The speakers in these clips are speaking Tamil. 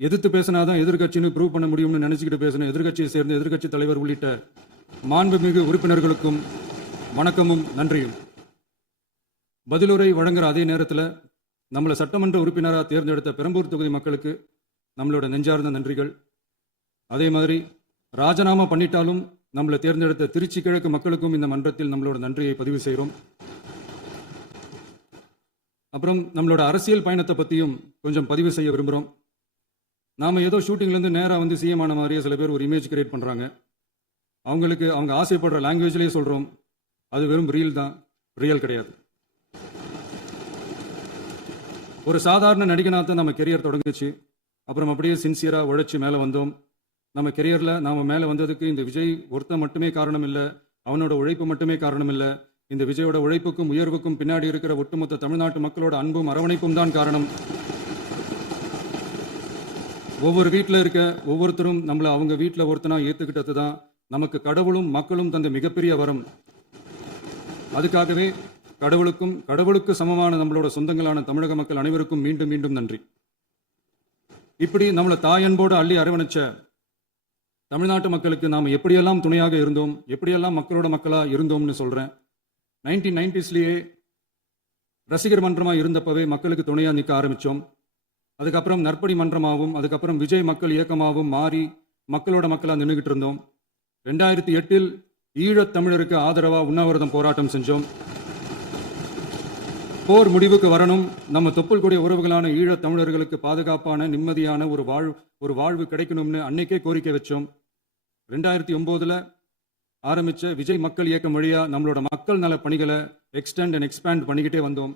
எதிர்த்து பேசினாதான் எதிர்கட்சின்னு ப்ரூவ் பண்ண முடியும்னு நினைச்சுக்கிட்டு பேசின எதிர்கட்சியை சேர்ந்த எதிர்கட்சி தலைவர் உள்ளிட்ட மாண்புமிகு உறுப்பினர்களுக்கும் வணக்கமும் நன்றியும். பதிலுரை வழங்குற அதே நேரத்தில் நம்மளை சட்டமன்ற உறுப்பினராக தேர்ந்தெடுத்த பெரம்பூர் தொகுதி மக்களுக்கு நம்மளோட நெஞ்சார்ந்த நன்றிகள். அதே மாதிரி ராஜினாமா பண்ணிட்டாலும் நம்மளை தேர்ந்தெடுத்த திருச்சி கிழக்கு மக்களுக்கும் இந்த மன்றத்தில் நம்மளோட நன்றியை பதிவு செய்கிறோம். அப்புறம் நம்மளோட அரசியல் பயணத்தை பற்றியும் கொஞ்சம் பதிவு செய்ய விரும்புகிறோம். நாம் ஏதோ ஷூட்டிங்லேருந்து நேராக வந்து சிஎம் ஆன மாதிரியே சில பேர் ஒரு இமேஜ் கிரியேட் பண்ணுறாங்க. அவங்களுக்கு அவங்க ஆசைப்படுற லாங்குவேஜ்லேயே சொல்கிறோம், அது வெறும் ரீல் தான், ரியல் கிடையாது. ஒரு சாதாரண நடிகனாக நம்ம கெரியர் தொடங்குச்சு. அப்புறம் அப்படியே சின்சியராக உழைச்சி மேலே வந்தோம். நம்ம கெரியரில் நாம் மேலே வந்ததுக்கு இந்த விஜய் ஒருத்தன் மட்டுமே காரணம் இல்லை, அவனோட உழைப்பு மட்டுமே காரணம் இல்லை. இந்த விஜயோட உழைப்புக்கும் உயர்வுக்கும் பின்னாடி இருக்கிற ஒட்டுமொத்த தமிழ்நாட்டு மக்களோட அன்பும் அரவணைப்பும் தான் காரணம். ஒவ்வொரு வீட்டில் இருக்க ஒவ்வொருத்தரும் நம்மளை அவங்க வீட்டில் ஒருத்தனா ஏற்றுக்கிட்டது தான் நமக்கு கடவுளும் மக்களும் தந்த மிகப்பெரிய வரம். அதுக்காகவே கடவுளுக்கு சமமான நம்மளோட சொந்தங்களான தமிழக மக்கள் அனைவருக்கும் மீண்டும் மீண்டும் நன்றி. இப்படி நம்மளை தாயன்போடு அள்ளி அரவணைச்ச தமிழ்நாட்டு மக்களுக்கு நாம் எப்படியெல்லாம் துணையாக இருந்தோம், எப்படியெல்லாம் மக்களோட மக்களாக இருந்தோம்னு சொல்கிறேன். 1990ஸ்லேயே ரசிகர் மன்றமாக இருந்தப்பவே மக்களுக்கு துணையாக நிற்க ஆரம்பித்தோம். அதுக்கப்புறம் நற்படி மன்றமாகவும் அதுக்கப்புறம் விஜய் மக்கள் இயக்கமாகவும் மாறி மக்களோட மக்களாக நின்றுகிட்டு இருந்தோம். 2008 ஈழத் தமிழருக்கு ஆதரவாக உண்ணாவிரதம் போராட்டம் செஞ்சோம். போர் முடிவுக்கு வரணும், நம்ம தொப்புள் கூடிய உறவுகளான ஈழத் தமிழர்களுக்கு பாதுகாப்பான நிம்மதியான ஒரு வாழ்வு கிடைக்கணும்னு அன்னைக்கே கோரிக்கை வச்சோம். 2009 ஆரம்பித்த விஜய் மக்கள் இயக்கம் வழியாக நம்மளோட மக்கள் நல பணிகளை எக்ஸ்டெண்ட் அண்ட் எக்ஸ்பேண்ட் பண்ணிக்கிட்டே வந்தோம்.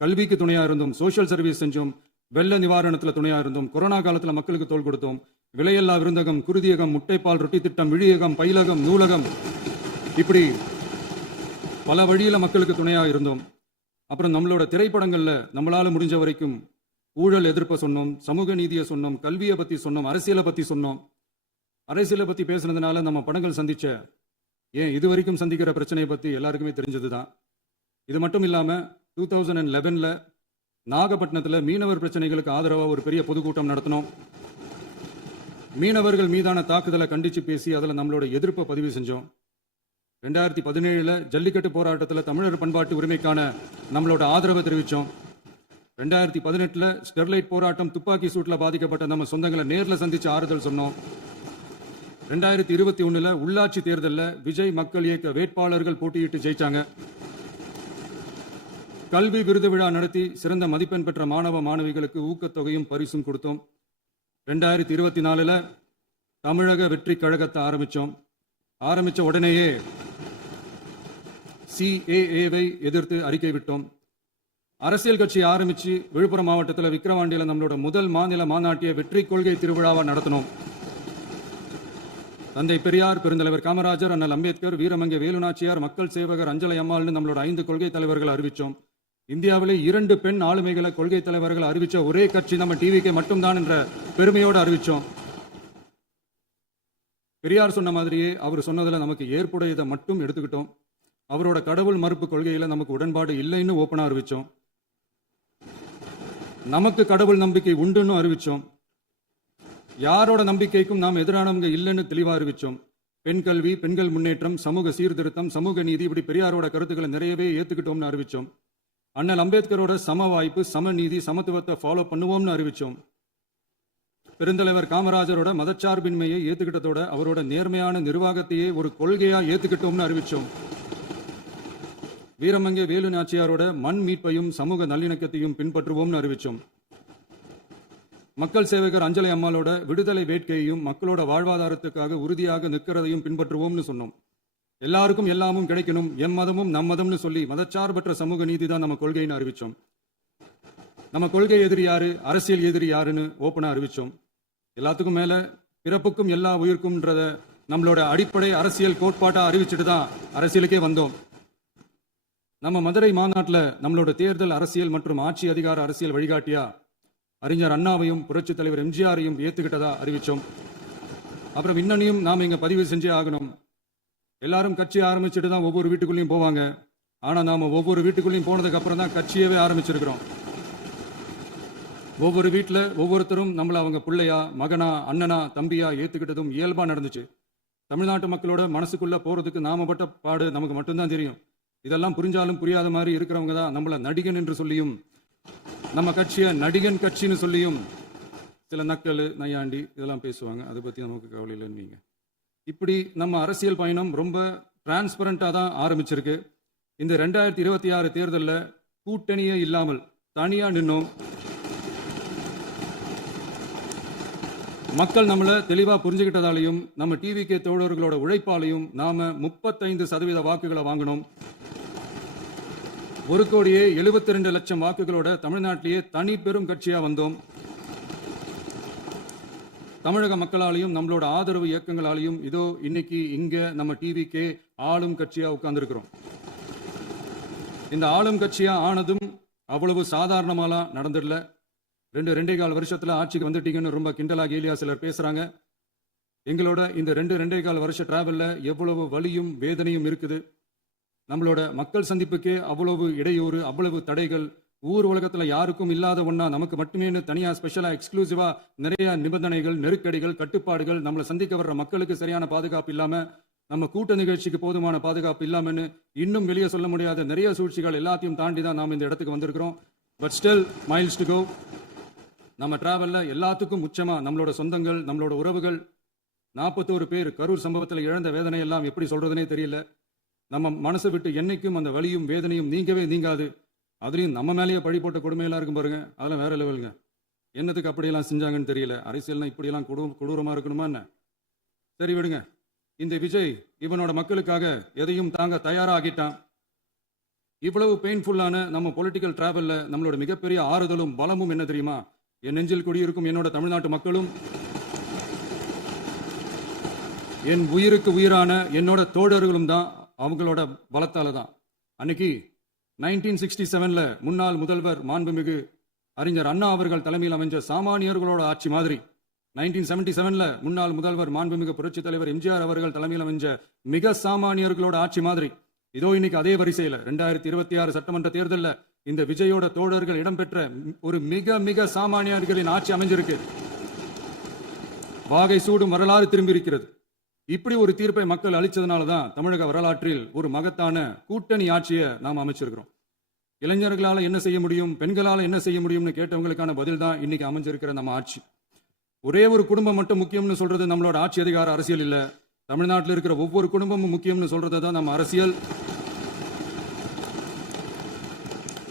கல்விக்கு துணையாக இருந்தோம், சோஷியல் சர்வீஸ் செஞ்சோம், வெள்ள நிவாரணத்தில் துணையாக இருந்தோம், கொரோனா காலத்தில் மக்களுக்கு தோள் கொடுத்தோம், விலையில்லா விருந்தகம், குருதியகம், முட்டைப்பால் ரொட்டி திட்டம், விழியகம், பயிலகம், நூலகம், இப்படி பல வழியில் மக்களுக்கு துணையாக இருந்தோம். அப்புறம் நம்மளோட திரைப்படங்களில் நம்மளால முடிஞ்ச வரைக்கும் ஊழல் எதிர்ப்பை சொன்னோம், சமூக நீதியை சொன்னோம், கல்வியை பற்றி சொன்னோம், அரசியலை பற்றி சொன்னோம். அரசியலை பற்றி பேசுனதுனால நம்ம படங்கள் சந்திச்ச இது வரைக்கும் சந்திக்கிற பிரச்சனையை பற்றி எல்லாருக்குமே தெரிஞ்சது தான். இது மட்டும் இல்லாமல் 2011 நாகப்பட்டினத்தில் மீனவர் பிரச்சனைகளுக்கு ஆதரவாக ஒரு பெரிய பொதுக்கூட்டம் நடத்தினோம். மீனவர்கள் மீதான தாக்குதலை கண்டித்து பேசி அதில் நம்மளோட எதிர்ப்பை பதிவு செஞ்சோம். 2017 ஜல்லிக்கட்டு போராட்டத்தில் தமிழர் பண்பாட்டு உரிமைக்கான நம்மளோட ஆதரவை தெரிவித்தோம். 2018 ஸ்டெர்லைட் போராட்டம், துப்பாக்கி சூட்டில் பாதிக்கப்பட்ட நம்ம சொந்தங்களை நேரில் சந்தித்து ஆறுதல் சொன்னோம். 2021 உள்ளாட்சி தேர்தலில் விஜய் மக்கள் இயக்க வேட்பாளர்கள் போட்டியிட்டு ஜெயிச்சாங்க. கல்வி விருது விழா நடத்தி சிறந்த மதிப்பெண் பெற்ற மாணவ மாணவிகளுக்கு ஊக்கத்தொகையும் பரிசும் கொடுத்தோம். 2024 தமிழக வெற்றி கழகத்தை ஆரம்பித்த உடனேயே CAA-வை எதிர்த்து அறிக்கை விட்டோம். அரசியல் கட்சி ஆரம்பித்து விழுப்புரம் மாவட்டத்தில் விக்கிரவாண்டியில் நம்மளோட முதல் மாநில மாநாட்டிய வெற்றி கொள்கை திருவிழாவை நடத்தினோம். தந்தை பெரியார், பெருந்தலைவர் காமராஜர், அண்ணல் அம்பேத்கர், வீரமங்கை வேலுநாச்சியார், மக்கள் சேவகர் அஞ்சலை அம்மாள்னு நம்மளோட 5 கொள்கை தலைவர்கள் அறிவித்தோம். இந்தியாவிலே 2 பெண் ஆளுமைகளை கொள்கை தலைவர்கள் அறிவித்த ஒரே கட்சி நம்ம டிவிக்கு மட்டும்தான் என்ற பெருமையோடு அறிவித்தோம். பெரியார் சொன்ன மாதிரியே அவர் சொன்னதில் நமக்கு ஏற்புடையதை மட்டும் எடுத்துக்கிட்டோம். அவரோட கடவுள் மறுப்பு கொள்கையில் நமக்கு உடன்பாடு இல்லைன்னு ஓப்பனாக அறிவித்தோம். நமக்கு கடவுள் நம்பிக்கை உண்டுன்னு அறிவித்தோம். யாரோட நம்பிக்கைக்கும் நாம் எதிரானவங்க இல்லைன்னு தெளிவாக அறிவித்தோம். பெண் கல்வி, பெண்கள் முன்னேற்றம், சமூக சீர்திருத்தம், சமூக நீதி, இப்படி பெரியாரோட கருத்துக்களை நிறையவே ஏற்றுக்கிட்டோம்னு அறிவித்தோம். அண்ணல் அம்பேத்கரோட சம வாய்ப்பு, சமநீதி, சமத்துவத்தை ஃபாலோ பண்ணுவோம்னு அறிவித்தோம். பெருந்தலைவர் காமராஜரோட மதச்சார்பின்மையை ஏற்றுக்கிட்டதோட அவரோட நேர்மையான நிர்வாகத்தையே ஒரு கொள்கையாக ஏற்றுக்கிட்டோம்னு அறிவித்தோம். வீரமங்கை வேலு நாச்சியாரோட மண் மீட்பையும் சமூக நல்லிணக்கத்தையும் பின்பற்றுவோம்னு அறிவித்தோம். மக்கள் சேவகர் அஞ்சலை அம்மாளோட விடுதலை வேட்கையையும் மக்களோட வாழ்வாதாரத்துக்காக உறுதியாக நிற்கிறதையும் பின்பற்றுவோம்னு சொன்னோம். எல்லாருக்கும் எல்லாமும் கிடைக்கணும், எம் மதமும் நம் மதம்னு சொல்லி மதச்சார்பற்ற சமூக நீதி தான் நம்ம கொள்கைன்னு அறிவித்தோம். நம்ம கொள்கை எதிரி யாரு, அரசியல் எதிரி யாருன்னு ஓப்பனாக அறிவித்தோம். எல்லாத்துக்கும் மேலே பிறப்புக்கும் எல்லா உயிருக்கும்ன்றத நம்மளோட அடிப்படை அரசியல் கோட்பாட்டாக அறிவிச்சுட்டு தான் அரசியலுக்கே வந்தோம். நம்ம மதுரை மாநாட்டில் நம்மளோட தேர்தல் அரசியல் மற்றும் ஆட்சி அதிகார அரசியல் வழிகாட்டியா அறிஞர் அண்ணாவையும் புரட்சி தலைவர் எம்ஜிஆரையும் ஏற்றுக்கிட்டதா அறிவித்தோம். அப்புறம் இன்னனையும் நாம் இங்கே பதிவு செஞ்சே ஆகணும். எல்லாரும் கட்சி ஆரம்பிச்சுட்டு தான் ஒவ்வொரு வீட்டுக்குள்ளேயும் போவாங்க. ஆனால் நாம் ஒவ்வொரு வீட்டுக்குள்ளேயும் போனதுக்கு அப்புறம் தான் கட்சியவே ஆரம்பிச்சிருக்கிறோம். ஒவ்வொரு வீட்டில் ஒவ்வொருத்தரும் நம்மள அவங்க பிள்ளையா, மகனா, அண்ணனா, தம்பியா ஏத்துக்கிட்டதும் இயல்பா நடந்துச்சு. தமிழ்நாட்டு மக்களோட மனசுக்குள்ள போறதுக்கு நாம பட்ட பாடு நமக்கு மட்டும்தான் தெரியும். இதெல்லாம் புரிஞ்சாலும் புரியாத மாதிரி இருக்கிறவங்க தான் நம்மள நடிகன் என்று சொல்லியும், நம்ம கட்சியை நடிகன் கட்சின்னு சொல்லியும் சில நக்கல், நையாண்டி இதெல்லாம் பேசுவாங்க. அதை பத்தி நமக்கு கவலை இல்லைன்னு நீங்க. இப்படி நம்ம அரசியல் பயணம் ரொம்ப டிரான்ஸ்பரண்டா தான் ஆரம்பிச்சிருக்கு. இந்த 2026 தேர்தலில் கூட்டணியே இல்லாமல் தனியா நின்னோம். மக்கள் நம்மள தெளிவா புரிஞ்சுக்கிட்டதாலையும் நம்ம டிவிகே தோழர்களோட உழைப்பாலையும் நாம 35% வாக்குகளை வாங்கினோம். 1,72,00,000 வாக்குகளோட தமிழ்நாட்டிலேயே தனி பெரும் கட்சியா வந்தோம். தமிழக மக்களாலையும் நம்மளோட ஆதரவு இயக்கங்களாலையும் இதோ இன்னைக்கு இங்க நம்ம டிவிகே ஆளும் கட்சியா உட்கார்ந்துருக்கிறோம். இந்த ஆளும் கட்சியா ஆனதும் அவ்வளவு சாதாரணமாலாம் நடந்துடல. 2.25 வருஷத்துல ஆட்சிக்கு வந்துட்டீங்கன்னு ரொம்ப கிண்டலா கேலியா சிலர் பேசுறாங்க. எங்களோட இந்த 2.25 வருஷ டிராவல்ல எவ்வளவு வலியும் வேதனையும் இருக்குது. நம்மளோட மக்கள் சந்திப்புக்கே அவ்வளவு இடையூறு, அவ்வளவு தடைகள், ஊர் உலகத்துல யாருக்கும் இல்லாத ஒன்னா நமக்கு மட்டுமே தனியா ஸ்பெஷலா எக்ஸ்க்ளூசிவா நிறைய நிபந்தனைகள், நெருக்கடிகள், கட்டுப்பாடுகள், நம்மளை சந்திக்க வர்ற மக்களுக்கு சரியான பாதுகாப்பு இல்லாம, நம்ம கூட்ட நிகழ்ச்சிக்கு போதுமான பாதுகாப்பு இல்லாமன்னு இன்னும் வெளியே சொல்ல முடியாத நிறைய சூழ்ச்சிகள் எல்லாத்தையும் தாண்டி தான் நாம இந்த இடத்துக்கு வந்திருக்கிறோம். But still miles to go. நம்ம டிராவல்ல எல்லாத்துக்கும் உச்சமா நம்மளோட சொந்தங்கள், நம்மளோட உறவுகள், 41 பேர் கரூர் சம்பவத்தில் இழந்த வேதனை எல்லாம் எப்படி சொல்றதுனே தெரியல. நம்ம மனசை விட்டு என்னைக்கும் அந்த வலியும் வேதனையும் நீங்கவே நீங்காது. அதுலயும் நம்ம மேலேயே பழி போட்ட கொடுமையெல்லாம் இருக்கும் பாருங்க, அதெல்லாம் வேற லெவலுங்க. என்னத்துக்கு அப்படியெல்லாம் செஞ்சாங்கன்னு தெரியல. அரசியல்னா இப்படியெல்லாம் கொடூரமா இருக்கணுமா என்ன? சரி விடுங்க. இந்த விஜய் இவனோட மக்களுக்காக எதையும் தாங்க தயாராகிட்டான். இவ்வளவு பெயின்ஃபுல்லான நம்ம பொலிட்டிக்கல் டிராவல்ல நம்மளோட மிகப்பெரிய ஆறுதலும் பலமும் என்ன தெரியுமா? என் நெஞ்சில் குடியிருக்கும் என்னோட தமிழ்நாட்டு மக்களும், என் உயிருக்கு உயிரான என்னோட தோழர்களும் தான். அவங்களோட பலத்தால தான் அன்னைக்கு 1967ல முன்னாள் முதல்வர் மாண்புமிகு அறிஞர் அண்ணா அவர்கள் தலைமையில் அமைஞ்ச சாமானியர்களோட ஆட்சி மாதிரி, 1977ல முன்னாள் முதல்வர் மாண்புமிகு புரட்சி தலைவர் எம்ஜிஆர் அவர்கள் தலைமையில் அமைஞ்ச மிக சாமானியர்களோட ஆட்சி மாதிரி, இதோ இன்னைக்கு அதே வரிசையில 2026 சட்டமன்ற தேர்தலில் இந்த விஜயோட தோழர்கள் இடம்பெற்ற ஒரு மிக மிக சாமானியர்களின் ஆட்சி அமைஞ்சிருக்கு. வாகை சூடும் வரலாறு திரும்பி இருக்கிறது. இப்படி ஒரு தீர்ப்பை மக்கள் அளிச்சதுனாலதான் தமிழக வரலாற்றில் ஒரு மகத்தான கூட்டணி ஆட்சியை நாம் அமைச்சிருக்கிறோம். இளைஞர்களால என்ன செய்ய முடியும், பெண்களால என்ன செய்ய முடியும்னு கேட்டவங்களுக்கான பதில் தான் இன்னைக்கு அமைஞ்சிருக்கிற நம்ம ஆட்சி. ஒரே ஒரு குடும்பம் மட்டும் முக்கியம்னு சொல்றது நம்மளோட ஆட்சி அதிகார அரசியல் இல்ல. தமிழ்நாட்டில் இருக்கிற ஒவ்வொரு குடும்பமும் முக்கியம்னு சொல்றது தான் நம்ம அரசியல்.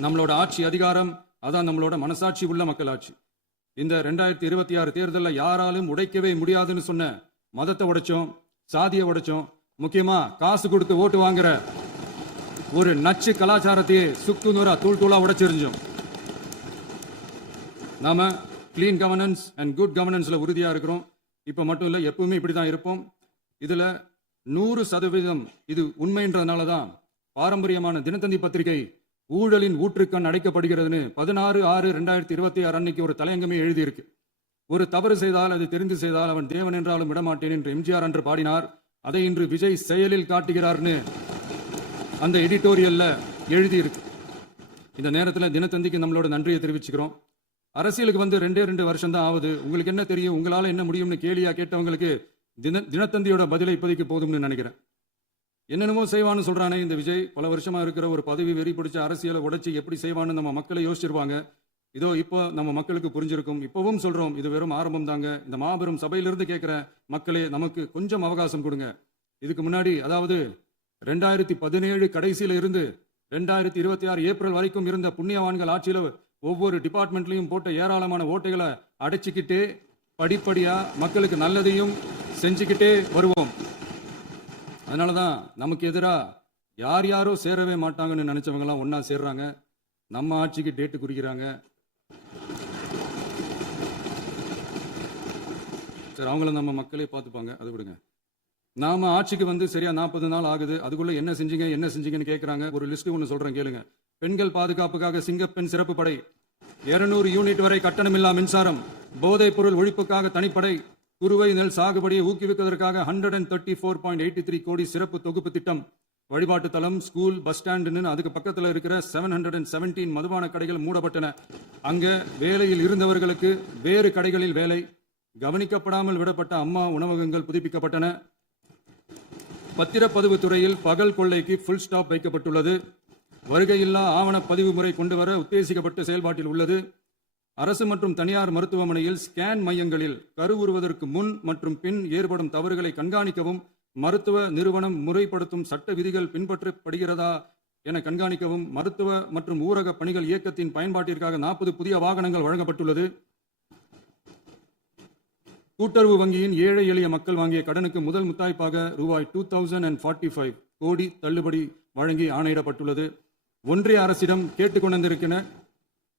நம்மளோட ஆட்சி அதிகாரம் அதான் நம்மளோட மனசாட்சி உள்ள மக்களாட்சி. இந்த 2026 தேர்தலில் யாராலும் உடைக்கவே முடியாதுன்னு சொன்ன மதத்தை உடைச்சோம், சாதியை உடைச்சோம், முக்கியமா காசு கொடுத்து ஓட்டு வாங்குற ஒரு நச்சு கலாச்சாரத்தையே சுக்கு நூறா தூள் தூளா உடைச்சிருந்தோம். நாம கிளீன் கவர்னன்ஸ் அண்ட் குட் கவர்னன்ஸ்ல உறுதியா இருக்கிறோம். இப்ப மட்டும் இல்ல, எப்பவுமே இப்படிதான் இருப்போம். இதுல 100% இது உண்மைன்றதுனாலதான் பாரம்பரியமான தினத்தந்தி பத்திரிகை ஊழலின் ஊற்றுக்கண் அடைக்கப்படுகிறதுன்னு 16/6/2026 அன்னைக்கு ஒரு தலையங்கமே எழுதியிருக்கு. ஒரு தவறு செய்தால், அது தெரிந்து செய்தால் அவன் தேவன் என்றாலும் விடமாட்டேன் என்று எம்ஜிஆர் அன்று பாடினார். அதை இன்று விஜய் செயலில் காட்டுகிறார்னு அந்த எடிட்டோரியல்ல எழுதியிருக்கு. இந்த நேரத்தில் தினத்தந்திக்கு நம்மளோட நன்றியை தெரிவிச்சுக்கிறோம். அரசியலுக்கு வந்து 2 வருஷம் தான் ஆகுது. உங்களுக்கு என்ன தெரியும், உங்களால என்ன முடியும்னு கேலியா கேட்டவங்களுக்கு தினத்தந்தியோட பதிலை இப்போதைக்கு போதும்னு நினைக்கிறேன். என்னென்னமோ செய்வான்னு சொல்றானே இந்த விஜய், பல வருஷமா இருக்கிற ஒரு பதவி வெறி பிடிச்ச அரசியலை உடைச்சி எப்படி செய்வான்னு நம்ம மக்களை யோசிச்சிருவாங்க. இதோ இப்போ நம்ம மக்களுக்கு புரிஞ்சிருக்கும். இப்பவும் சொல்றோம், இது வெறும் ஆரம்பம் தாங்க. இந்த மாபெரும் சபையிலிருந்து கேட்கிற மக்களே, நமக்கு கொஞ்சம் அவகாசம் கொடுங்க. இதுக்கு முன்னாடி, அதாவது 2017 கடைசியில இருந்து 2026 ஏப்ரல் வரைக்கும் இருந்த புண்ணியவான்கள் ஆட்சியில ஒவ்வொரு டிபார்ட்மெண்ட்லையும் போட்ட ஏராளமான ஓட்டைகளை அடைச்சிக்கிட்டே படிப்படியா மக்களுக்கு நல்லதையும் செஞ்சுக்கிட்டே வருவோம். அதனாலதான் நமக்கு எதிராக யார் யாரோ சேரவே மாட்டாங்கன்னு நினைச்சவங்க எல்லாம் ஒன்னா சேர்றாங்க. நம்ம ஆட்சிக்கு டேட்டு குறிக்கிறாங்க. சரி, அவங்கள நம்ம மக்களே பார்த்துப்பாங்க, அது விடுங்க. நாம ஆட்சிக்கு வந்து சரியா 40 நாள் ஆகுது. அதுக்குள்ள என்ன செஞ்சீங்கன்னு கேட்கறாங்க. ஒரு லிஸ்ட் ஒன்று சொல்றேன் கேளுங்க. பெண்கள் பாதுகாப்புக்காக சிங்கப்பெண் சிறப்பு படை, 200 யூனிட் வரை கட்டணமில்லா மின்சாரம், போதைப் பொருள் ஒழிப்புக்காக தனிப்படை, குறுவை நெல் சாகுபடியை ஊக்குவிப்பதற்காக 134.83 கோடி சிறப்பு தொகுப்பு திட்டம், வழிபாட்டு தலம், ஸ்கூல், பஸ் ஸ்டாண்டுன்னு அதுக்கு பக்கத்தில் இருக்கிற 717 மதுபான கடைகள் மூடப்பட்டன. அங்க வேலையில் இருந்தவர்களுக்கு வேறு கடைகளில் வேலை. கவனிக்கப்படாமல் விடப்பட்ட அம்மா உணவகங்கள் புதுப்பிக்கப்பட்டன. பத்திரப்பதிவு துறையில் பகல் கொள்ளைக்கு ஃபுல் ஸ்டாப் வைக்கப்பட்டுள்ளது. வருகையில்லா ஆவண பதிவு முறை கொண்டுவர உத்தேசிக்கப்பட்டு செயல்பாட்டில் உள்ளது. அரசு மற்றும் தனியார் மருத்துவமனையில் ஸ்கேன் மையங்களில் கருவுறுவதற்கு முன் மற்றும் பின் ஏற்படும் தவறுகளை கண்காணிக்கவும், மருத்துவ நிறுவனம் முறைப்படுத்தும் சட்ட விதிகள் பின்பற்றப்படுகிறதா என கண்காணிக்கவும் மருத்துவ மற்றும் ஊரக பணிகள் இயக்கத்தின் பயன்பாட்டிற்காக 40 புதிய வாகனங்கள் வழங்கப்பட்டுள்ளது. கூட்டுறவு வங்கியின் ஏழை எளிய மக்கள் வாங்கிய கடனுக்கு முதல் முத்தாய்ப்பாக ரூபாய் 2045 கோடி தள்ளுபடி வழங்கி ஆணையிடப்பட்டுள்ளது. ஒன்றிய அரசிடம்